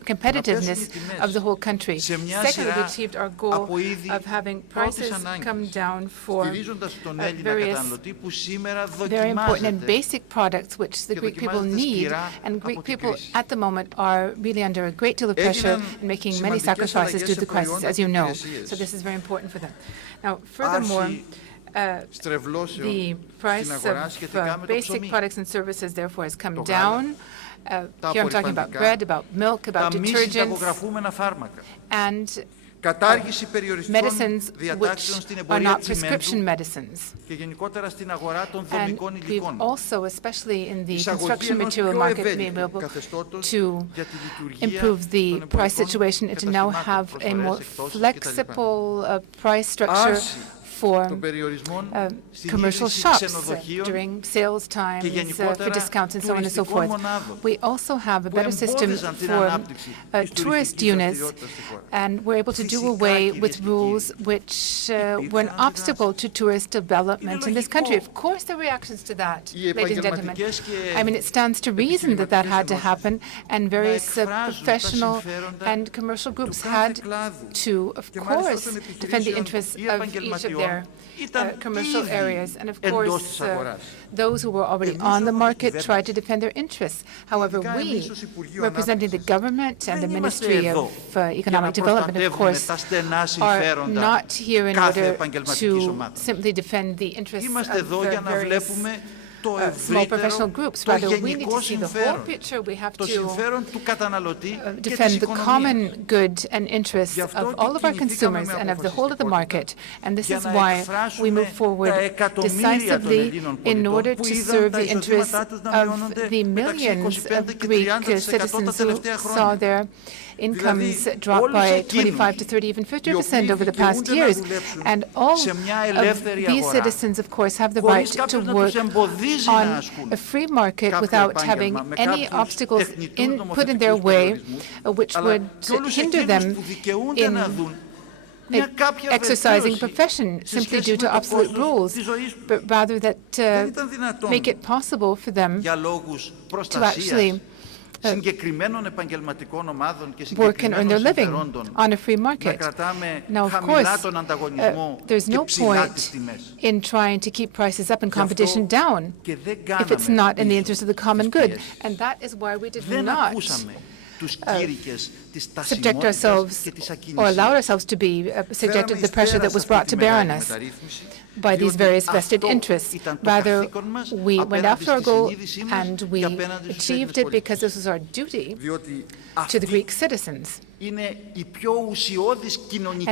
competitiveness of the whole country. Secondly, we achieved our goal of having prices come down for various very important and basic products which the Greek people need, and Greek people at the moment are really under a great deal of pressure and making many sacrifices due to the crisis, as you know. So this is very important for them. Now, furthermore, the price of basic products and services, therefore, has come down. Here I'm talking about bread, about milk, about detergents, and medicines which are not prescription medicines. And we've also, especially in the construction material market, been able to improve the price situation and to now have a more flexible price structure for commercial shops during sales times, for discounts, and so on and so forth. We also have a better system for tourist units, and we're able to do away with rules which were an obstacle to tourist development in this country. Of course, there are reactions to that, ladies and gentlemen. I mean, it stands to reason that that had to happen, and various professional and commercial groups had to, of course, defend the interests of each of their commercial areas. And of course, those who were already on the market tried to defend their interests. However, we, representing the government and the Ministry of Economic Development, of course, are not here in order to simply defend the interests of various small professional groups. Rather, we need to see the whole picture. We have to defend the common good and interests of all of our consumers and of the whole of the market. And this is why we move forward decisively in order to serve the interests of the millions of Greek citizens who saw their incomes drop by 25 to 30, even 50% over the past years. And all of these citizens, of course, have the right to work on a free market without having any obstacles put in their way, which would hinder them in exercising a profession simply due to obsolete rules, but rather that make it possible for them to actually work and earn their living on a free market. Now, of course, there's no point in trying to keep prices up and competition down if it's not in the interest of the common good. And that is why we did not subject ourselves or allow ourselves to be subjected to the pressure that was brought to bear on us by these various vested interests. Rather, we went after our goal and we achieved it because this was our duty to the Greek citizens. And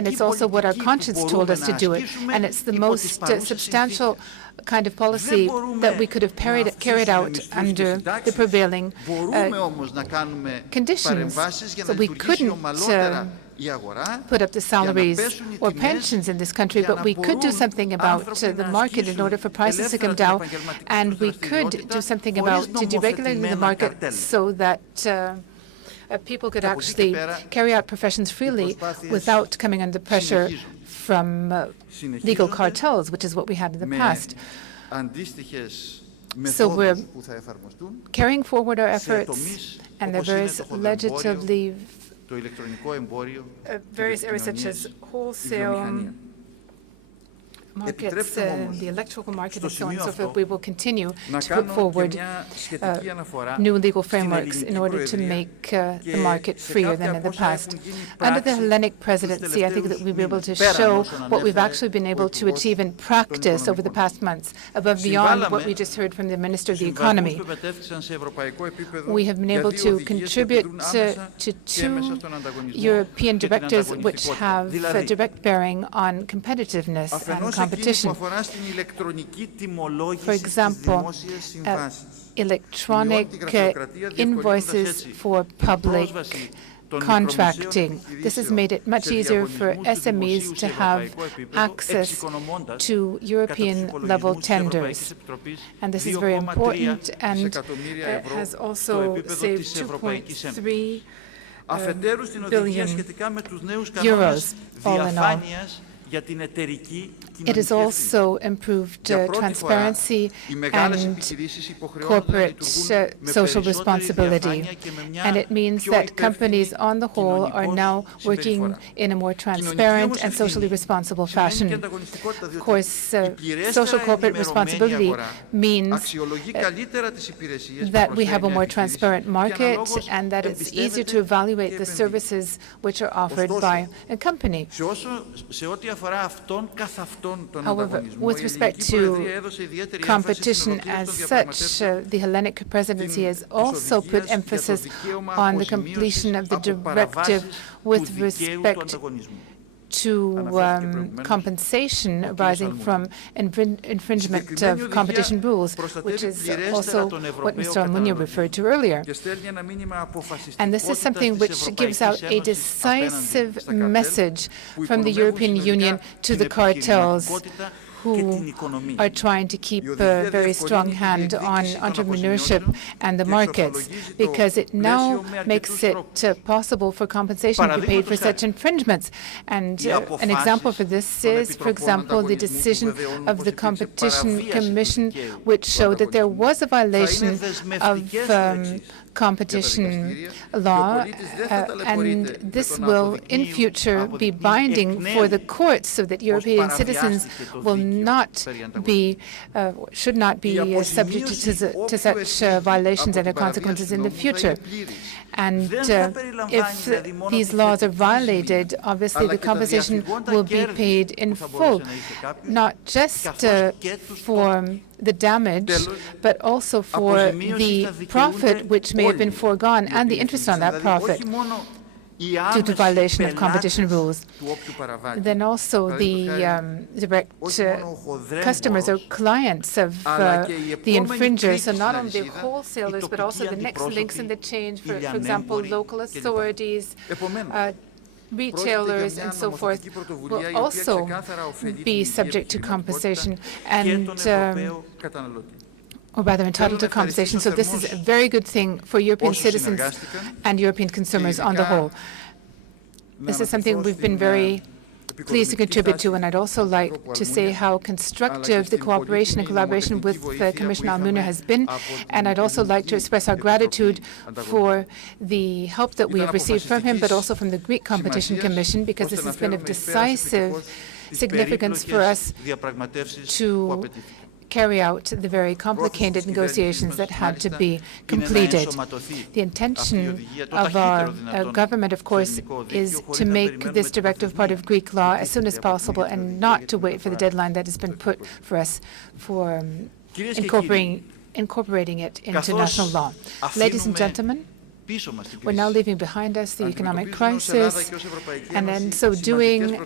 it's also what our conscience told us to do it. And it's the most substantial kind of policy that we could have carried out under the prevailing conditions. So we couldn't put up the salaries or pensions in this country, but we could do something about the market in order for prices to come down, and we could do something about deregulating the market so that people could actually carry out professions freely without coming under pressure from legal cartels, which is what we had in the past. So we're carrying forward our efforts, and there are various legislative various areas such as wholesale markets, the electrical market, and so on and so forth. We will continue to put forward new legal frameworks in order to make the market freer than in the past. Under the Hellenic Presidency, I think that we'll be able to show what we've actually been able to achieve in practice over the past months, above and beyond what we just heard from the Minister of the Economy. We have been able to contribute to two European directives which have a direct bearing on competitiveness and competition. For example, electronic invoices for public contracting. This has made it much easier for SMEs to have access to European-level tenders. And this is very important and has also saved 2.3 billion euros all in all. It has also improved transparency and corporate social responsibility. And it means that companies on the whole are now working in a more transparent and socially responsible fashion. Of course, social corporate responsibility means that we have a more transparent market and that it's easier to evaluate the services which are offered by a company. However, with respect to competition as such, the Hellenic Presidency has also put emphasis on the completion of the directive with respect to compensation arising from infringement of competition rules, which is also what Mr. Almunia referred to earlier. And this is something which gives out a decisive message from the European Union to the cartels who are trying to keep a very strong hand on entrepreneurship and the markets, because it now makes it possible for compensation to be paid for such infringements. And an example for this is, for example, the decision of the Competition Commission, which showed that there was a violation of competition law, and this will in future be binding for the courts, so that European citizens will not be, should not be subject to such violations and their consequences in the future. And if these laws are violated, obviously the compensation will be paid in full, not just for the damage, but also for the profit which may have been foregone and the interest on that profit due to violation of competition rules. Then also the direct customers or clients of the infringers, so not only the wholesalers, but also the next links in the chain, for example, local authorities, retailers and so forth, will also be subject to compensation and or rather entitled to compensation. So this is a very good thing for European citizens and European consumers on the whole. This is something we've been very pleased to contribute to, and I'd also like to say how constructive the cooperation and collaboration with Commissioner Almunia has been, and I'd also like to express our gratitude for the help that we have received from him, but also from the Greek Competition Commission, because this has been of decisive significance for us to carry out the very complicated negotiations that had to be completed. The intention of our government, of course, is to make this directive part of Greek law as soon as possible and not to wait for the deadline that has been put for us for incorporating it into national law. Ladies and gentlemen, we're now leaving behind us the economic crisis, and in so doing,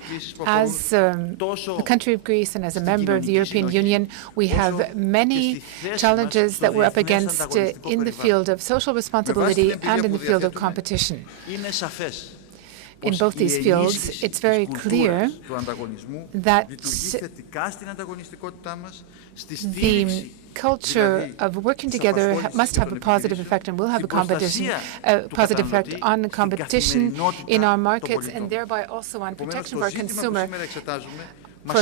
as the country of Greece and as a member of the European Union, we have many challenges that we're up against in the field of social responsibility and in the field of competition. In both these fields, it's very clear that the culture of working together must have a positive effect and will have a positive effect on competition in our markets, and thereby also on protection for our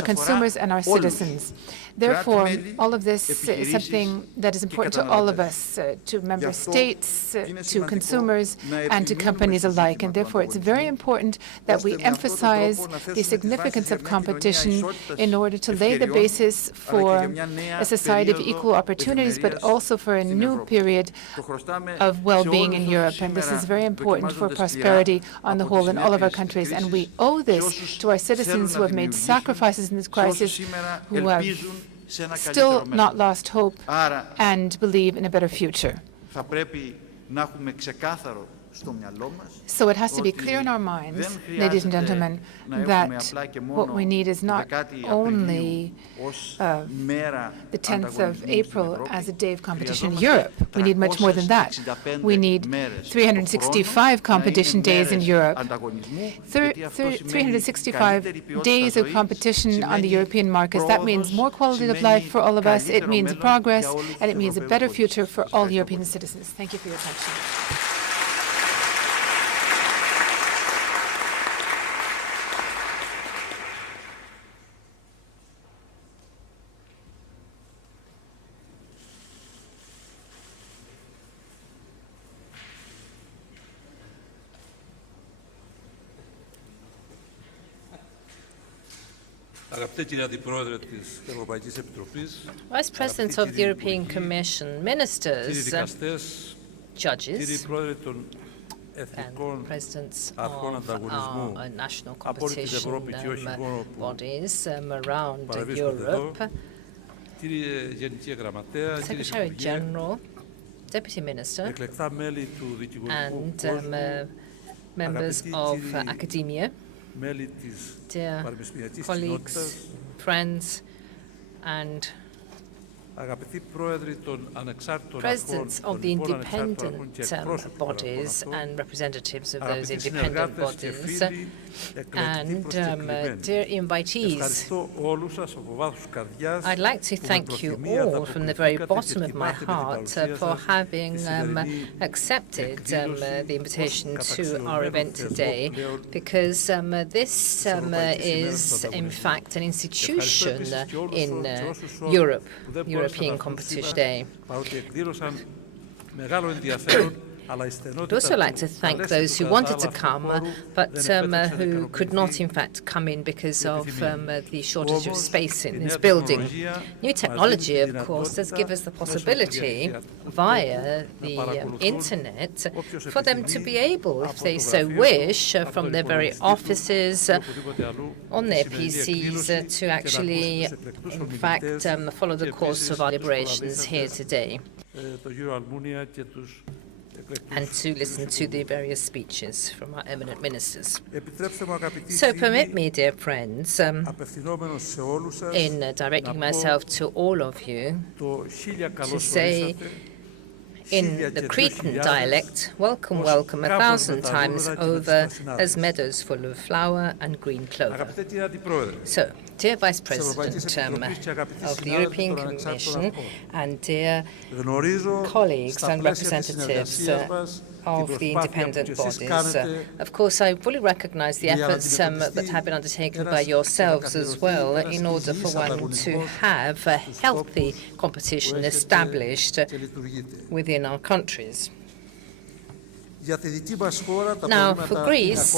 consumers and our citizens. Therefore, all of this is something that is important to all of us, to member states, to consumers, and to companies alike. And therefore, it's very important that we emphasize the significance of competition in order to lay the basis for a society of equal opportunities, but also for a new period of well-being in Europe. And this is very important for prosperity on the whole in all of our countries. And we owe this to our citizens who have made sacrifices in this crisis, who have still not lost hope and believe in a better future. So it has to be clear in our minds, ladies and gentlemen, that what we need is not only the 10th of April as a day of competition in Europe. We need much more than that. We need 365 competition days in Europe, 365 days of competition on the European markets. That means more quality of life for all of us. It means progress, and it means a better future for all European citizens. Thank you for your attention. Vice President of the European Commission, ministers, judges, and presidents of our national competition bodies around Europe, Secretary General, Deputy Minister, and members of academia. dear colleagues, friends, and presidents of the independent bodies and representatives of those independent bodies, and dear invitees, I'd like to thank you all from the very bottom of my heart for having accepted the invitation to our event today, because this is in fact an institution in Europe. European Competition Day. I'd also like to thank those who wanted to come, but who could not, in fact, come in because of the shortage of space in this building. New technology, of course, does give us the possibility, via the internet, for them to be able, if they so wish, from their very offices, on their PCs, to actually, in fact, follow the course of our deliberations here today, and to listen to the various speeches from our eminent ministers. So permit me, dear friends, in directing myself to all of you, to say in the Cretan dialect, welcome, welcome 1,000 times over, as meadows full of flower and green clover. So, dear Vice President of the European Commission, and dear colleagues and representatives of the independent bodies, of course, I fully recognize the efforts that have been undertaken by yourselves as well in order for one to have a healthy competition established within our countries. Now, for Greece,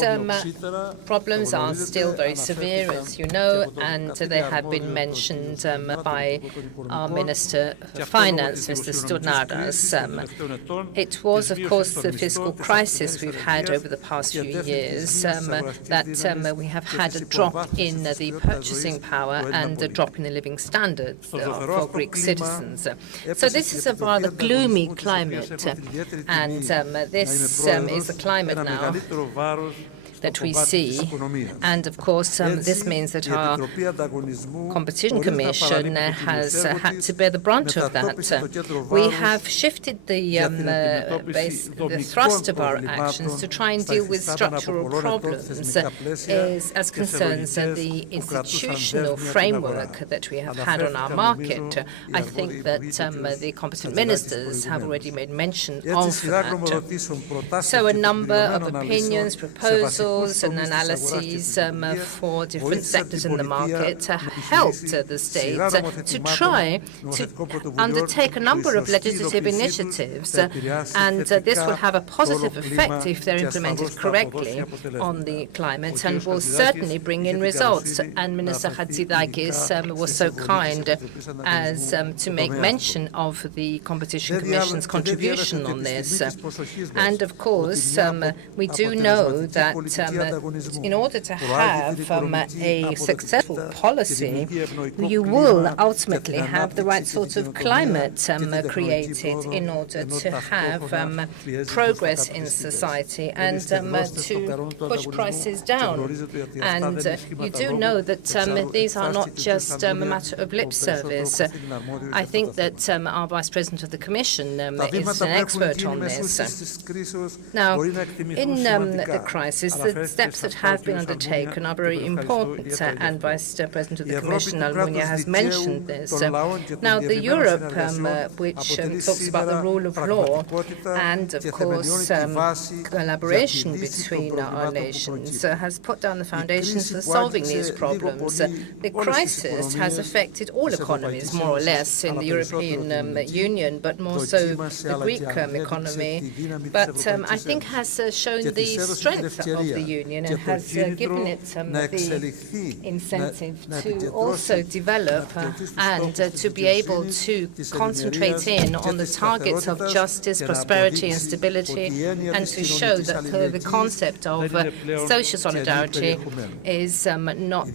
problems are still very severe, as you know, and they have been mentioned by our Minister for Finance, Mr. Stournaras. It was, of course, the fiscal crisis we've had over the past few years that we have had a drop in the purchasing power and a drop in the living standards for Greek citizens. So this is a rather gloomy climate, and this is the climate now that we see, and of course this means that our Competition Commission has had to bear the brunt of that. We have shifted the thrust of our actions to try and deal with structural problems as concerns the institutional framework that we have had on our market. I think that the competent ministers have already made mention of that. So a number of opinions, proposals, and analyses for different sectors in the market helped the state to try to undertake a number of legislative initiatives, and this will have a positive effect if they're implemented correctly on the climate, and will certainly bring in results. And Minister Hatzidakis was so kind as to make mention of the Competition Commission's contribution on this. And of course, we do know that in order to have a successful policy, you will ultimately have the right sort of climate created in order to have progress in society and to push prices down. And you do know that these are not just a matter of lip service. I think that our Vice President of the Commission is an expert on this. Now, in the crisis, the steps that have been undertaken are very important, and Vice President of the Commission, Almunia, has mentioned this. Now, the Europe, which talks about the rule of law and, of course, collaboration between our nations, has put down the foundations for solving these problems. The crisis has affected all economies, more or less, in the European Union, but more so the Greek economy, but I think has shown the strength of the Union and has given it the incentive to also develop and to be able to concentrate in on the targets of justice, prosperity and stability, and to show that the concept of social solidarity is not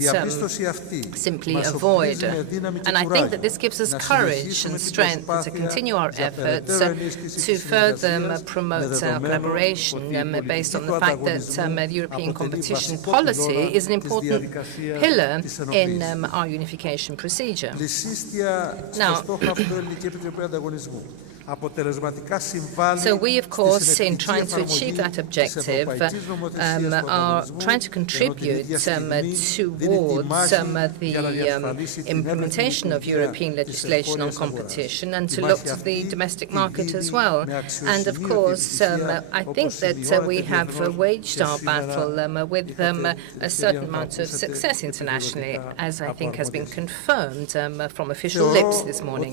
simply a void. And I think that this gives us courage and strength to continue our efforts to further promote our collaboration based on the fact that the the European competition policy is an important pillar in our unification procedure. Now, so we, of course, in trying to achieve that objective, are trying to contribute towards the implementation of European legislation on competition and to look to the domestic market as well. And, of course, I think that we have waged our battle with a certain amount of success internationally, as I think has been confirmed from official lips this morning.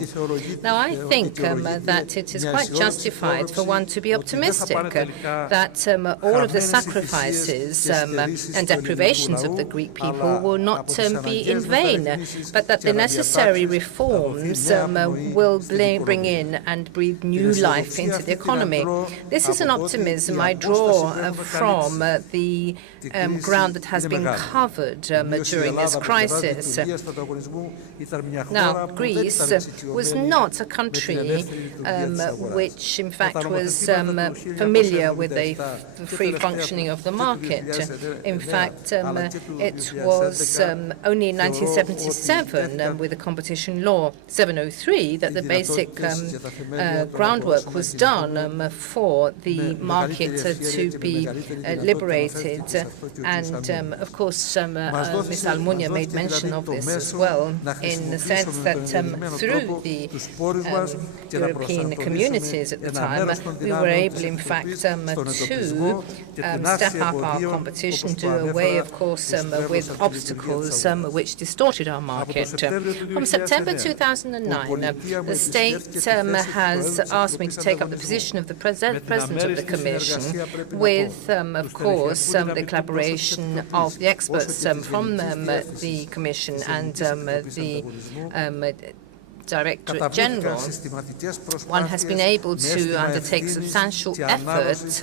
Now, I think that it is quite justified for one to be optimistic that all of the sacrifices and deprivations of the Greek people will not be in vain, but that the necessary reforms will bring in and breathe new life into the economy. This is an optimism I draw from the ground that has been covered during this crisis. Now, Greece was not a country which, in fact, was familiar with the free functioning of the market. In fact, it was only in 1977, with the Competition Law 703, that the basic groundwork was done for the market to be liberated. And, of course, Ms. Almunia made mention of this as well, in the sense that through the European communities at the time, we were able, in fact, to step up our competition, do away, of course, with obstacles which distorted our market. From September 2009, the state has asked me to take up the position of the President of the Commission with, of course, the collaboration of the experts from the Commission and the Directorate General. One has been able to undertake substantial effort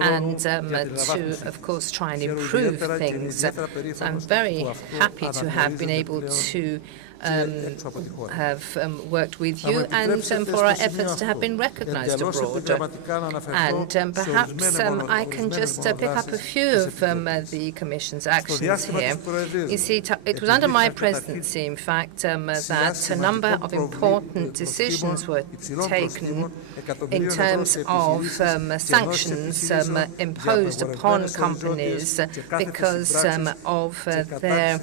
and to, of course, try and improve things. So I'm very happy to have been able to have worked with you and for our efforts to have been recognized abroad. And perhaps I can just pick up a few of the Commission's actions here. You see, it was under my presidency, in fact, that a number of important decisions were taken in terms of sanctions imposed upon companies because of their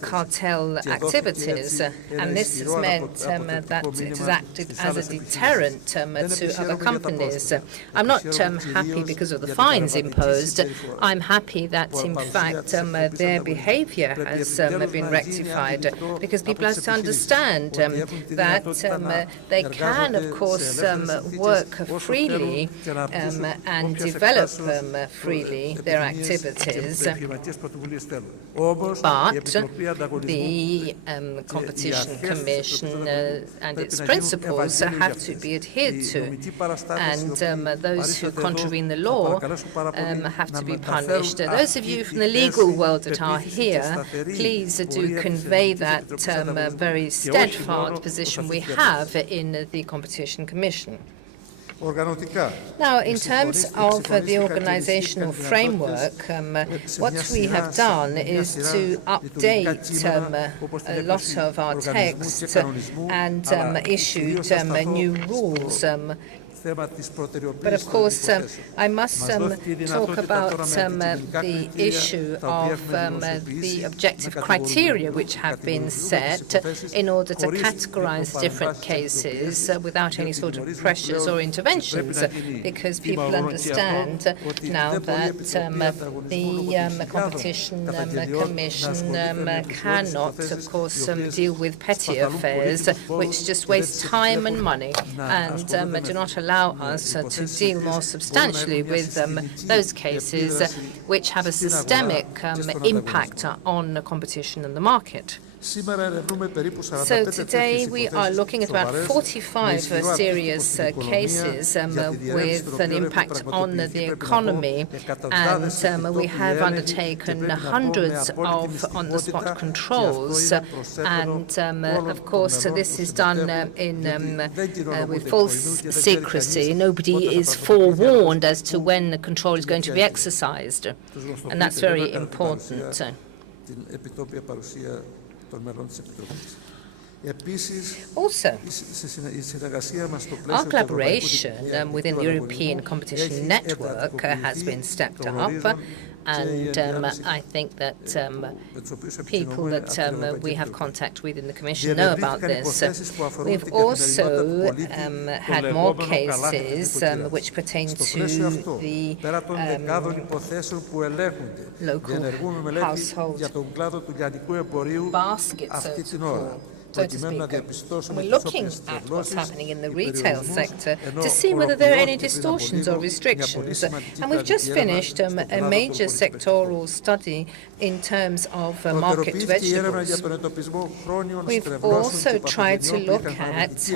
cartel activities. And this has meant that it has acted as a deterrent to other companies. I'm not happy because of the fines imposed. I'm happy that, in fact, their behavior has been rectified, because people have to understand that they can, of course, work freely and develop freely their activities. But the Competition Commission and its principles have to be adhered to, and those who contravene the law have to be punished. Those of you from the legal world that are here, please do convey that very steadfast position we have in the Competition Commission. Now, in terms of the organizational framework, what we have done is to update a lot of our texts and issued new rules. But of course, I must talk about the issue of the objective criteria which have been set in order to categorize different cases without any sort of pressures or interventions, because people understand now that the Competition Commission cannot, of course, deal with petty affairs which just waste time and money and do not allow us to deal more substantially with those cases which have a systemic impact on competition in the market. So today we are looking at about 45 serious cases with an impact on the economy, and we have undertaken hundreds of on-the-spot controls, and of course this is done with full secrecy. Nobody is forewarned as to when the control is going to be exercised, and that's very important. Also, our collaboration within the European Competition Network has been stepped up, and I think that people that we have contact with in the Commission know about this. We've also had more cases which pertain to the local household basket, so to speak. And we're looking at what's happening in the retail sector to see whether there are any distortions or restrictions. And we've just finished a major sectoral study in terms of market vegetables. We've also tried to look at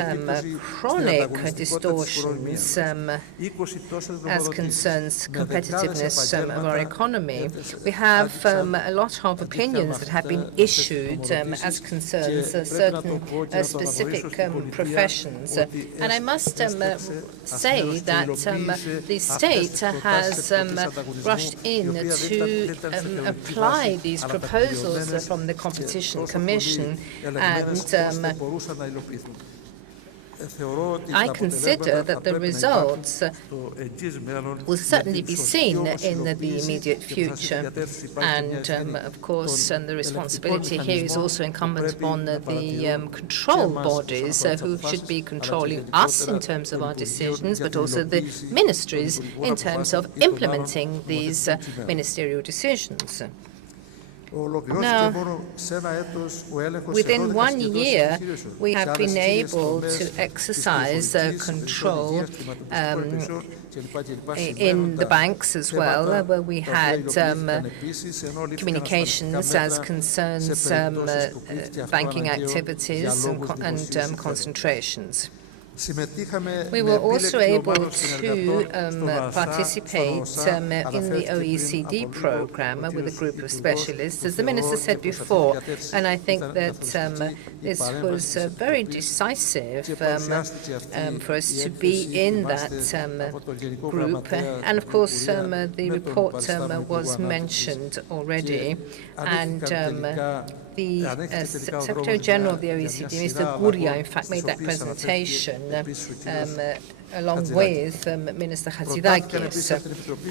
chronic distortions as concerns competitiveness of our economy. We have a lot of opinions that have been issued as concerns certain specific professions. And I must say that the state has rushed in to apply these proposals from the Competition Commission, and I consider that the results will certainly be seen in the immediate future. And, of course, the responsibility here is also incumbent upon the control bodies who should be controlling us in terms of our decisions, but also the ministries in terms of implementing these ministerial decisions. Now, within 1 year, we have been able to exercise control in the banks as well, where we had communications as concerns banking activities and concentrations. We were also able to participate in the OECD program with a group of specialists, as the Minister said before, and I think that this was very decisive for us to be in that group. And of course, the report was mentioned already, and the Secretary General of the OECD, Mr. Gouria, in fact, made that presentation along with Minister Hatzidakis.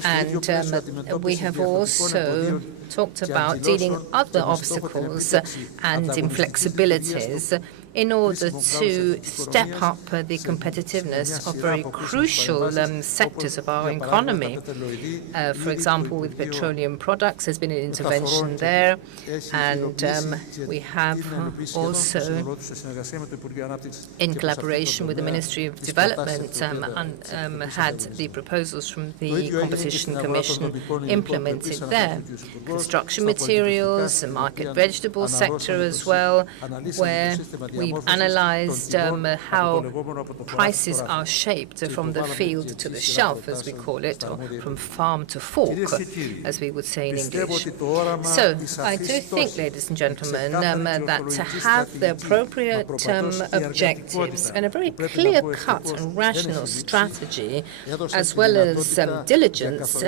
And we have also talked about dealing with other obstacles and inflexibilities in order to step up the competitiveness of very crucial sectors of our economy. For example, with petroleum products, there's been an intervention there, and we have also, in collaboration with the Ministry of Development, had the proposals from the Competition Commission implemented there. Construction materials, the market vegetable sector as well, where we've analyzed how prices are shaped from the field to the shelf, as we call it, or from farm to fork, as we would say in English. So I do think, ladies and gentlemen, that to have the appropriate objectives and a very clear-cut and rational strategy, as well as diligence,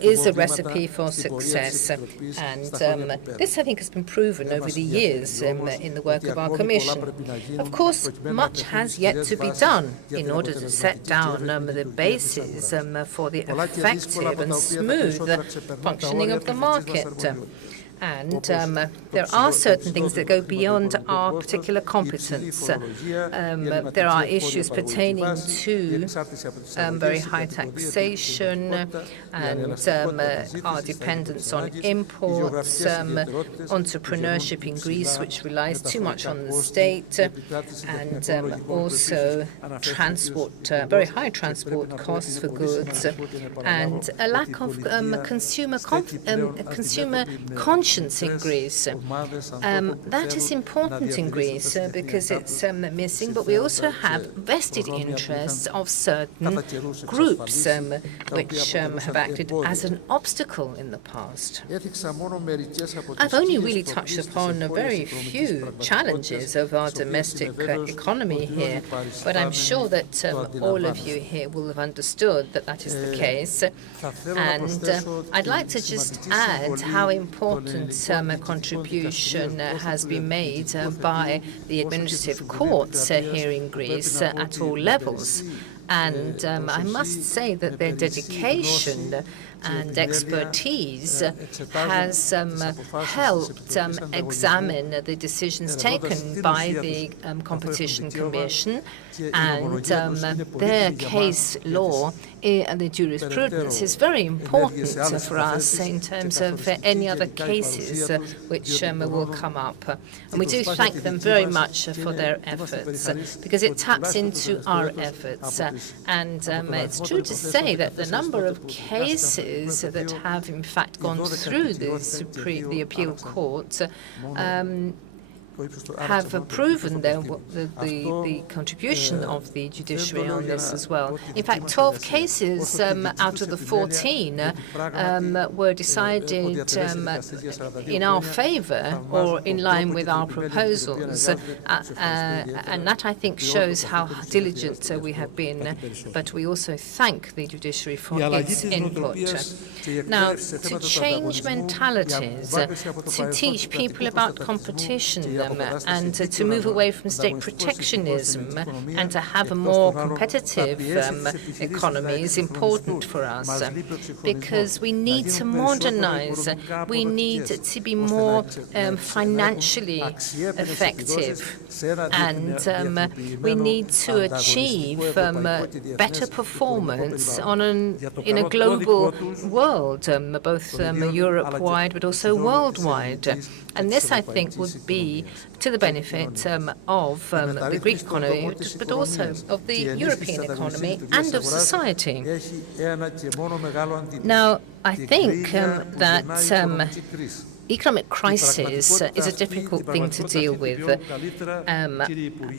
is a recipe for success. And this, I think, has been proven over the years in the work of our Commission. Of course, much has yet to be done in order to set down the basis for the effective and smooth functioning of the market. And there are certain things that go beyond our particular competence. There are issues pertaining to very high taxation and our dependence on imports, entrepreneurship in Greece, which relies too much on the state, and also transport, very high transport costs for goods, and a lack of consumer consciousness patience in Greece. That is important in Greece because it's missing, but we also have vested interests of certain groups which have acted as an obstacle in the past. I've only really touched upon a very few challenges of our domestic economy here, but I'm sure that all of you here will have understood that that is the case. And I'd like to just add how important a contribution has been made by the administrative courts here in Greece at all levels. And I must say that their dedication and expertise has helped examine the decisions taken by the Competition Commission, and their case law and the jurisprudence is very important for us in terms of any other cases which will come up. And we do thank them very much for their efforts, because it taps into our efforts. And it's true to say that the number of cases that have in fact gone through the appeal court have proven the contribution of the judiciary on this as well. In fact, 12 cases out of the 14 were decided in our favour or in line with our proposals. And that, I think, shows how diligent we have been. But we also thank the judiciary for its input. Now, to change mentalities, to teach people about competition, and to move away from state protectionism and to have a more competitive economy is important for us, because we need to modernize, we need to be more financially effective, and we need to achieve better performance in a global world, both Europe-wide but also worldwide. And this, I think, would be to the benefit of the Greek economy, but also of the European economy and of society. Now, I think that economic crisis is a difficult thing to deal with.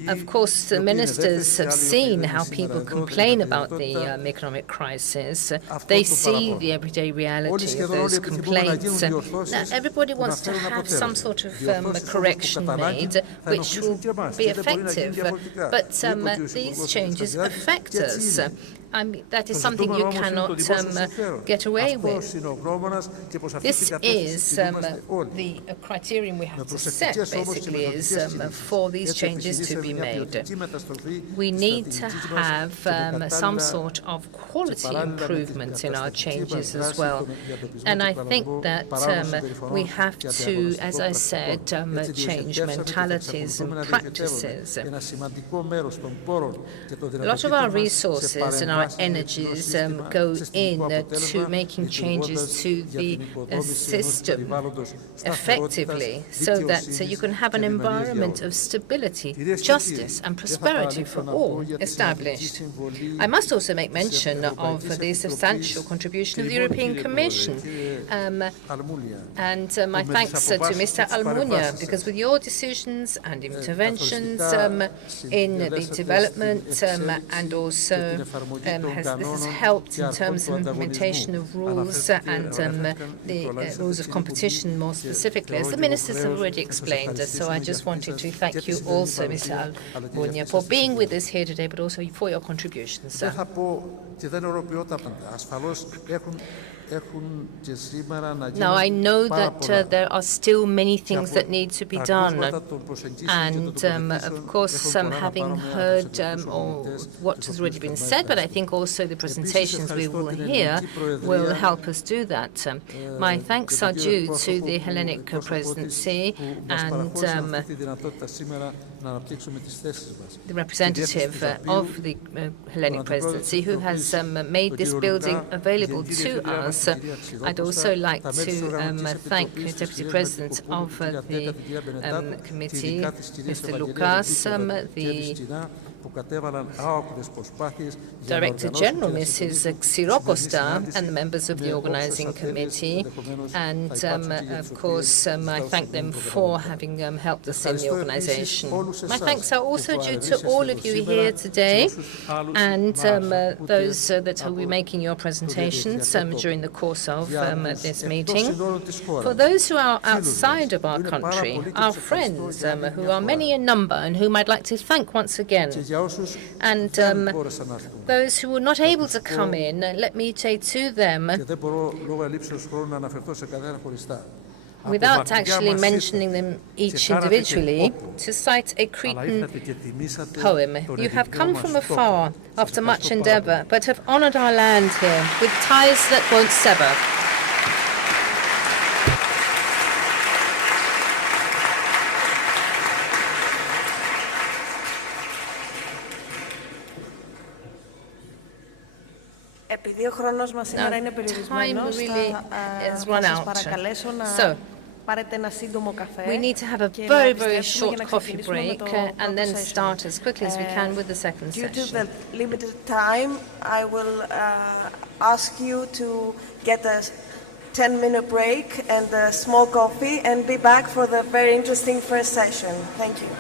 Of course, the ministers have seen how people complain about the economic crisis. They see the everyday reality of those complaints. Now, everybody wants to have some sort of correction made, which will be effective. But these changes affect us. That is something you cannot get away with. This is the criterion we have to set, basically, is for these changes to be made. We need to have some sort of quality improvement in our changes as well. And I think that we have to, as I said, change mentalities and practices. A lot of our resources and our energies go into making changes to the system effectively, so that you can have an environment of stability, justice and prosperity for all established. I must also make mention of the substantial contribution of the European Commission, and my thanks to Mr. Almunia, because with your decisions and interventions in the development and also this has helped in terms of implementation of rules and the rules of competition more specifically, as the ministers have already explained. So I just wanted to thank you also, Mr. Almunia, for being with us here today, but also for your contributions. Now, I know that there are still many things that need to be done, and of course, having heard what has already been said, but I think also the presentations we will hear will help us do that. My thanks are due to the Hellenic Presidency and the representative of the Hellenic Presidency, who has made this building available to us. I'd also like to thank the Deputy President of the committee, Mr. Loukas, the Director General, Mrs. Xirokosta, and the members of the organising committee. And, of course, I thank them for having helped us in the organisation. My thanks are also due to all of you here today and those that will be making your presentations during the course of this meeting. For those who are outside of our country, our friends, who are many in number and whom I'd like to thank once again, and those who were not able to come in, let me say to them, without actually mentioning them each individually, to cite a Cretan poem. You have come from afar after much endeavour, but have honoured our land here with ties that won't sever. Επειδή ο χρόνος μας σήμερα είναι περιορισμένος, θα σας παρακαλέσω να πάρετε ένα σύντομο καφέ. We need to have a very, very short coffee break and then start as quickly as we can with the second session. Due to the limited time, I will ask you to get a 10-minute break and a small coffee and be back for the very interesting first session. Thank you.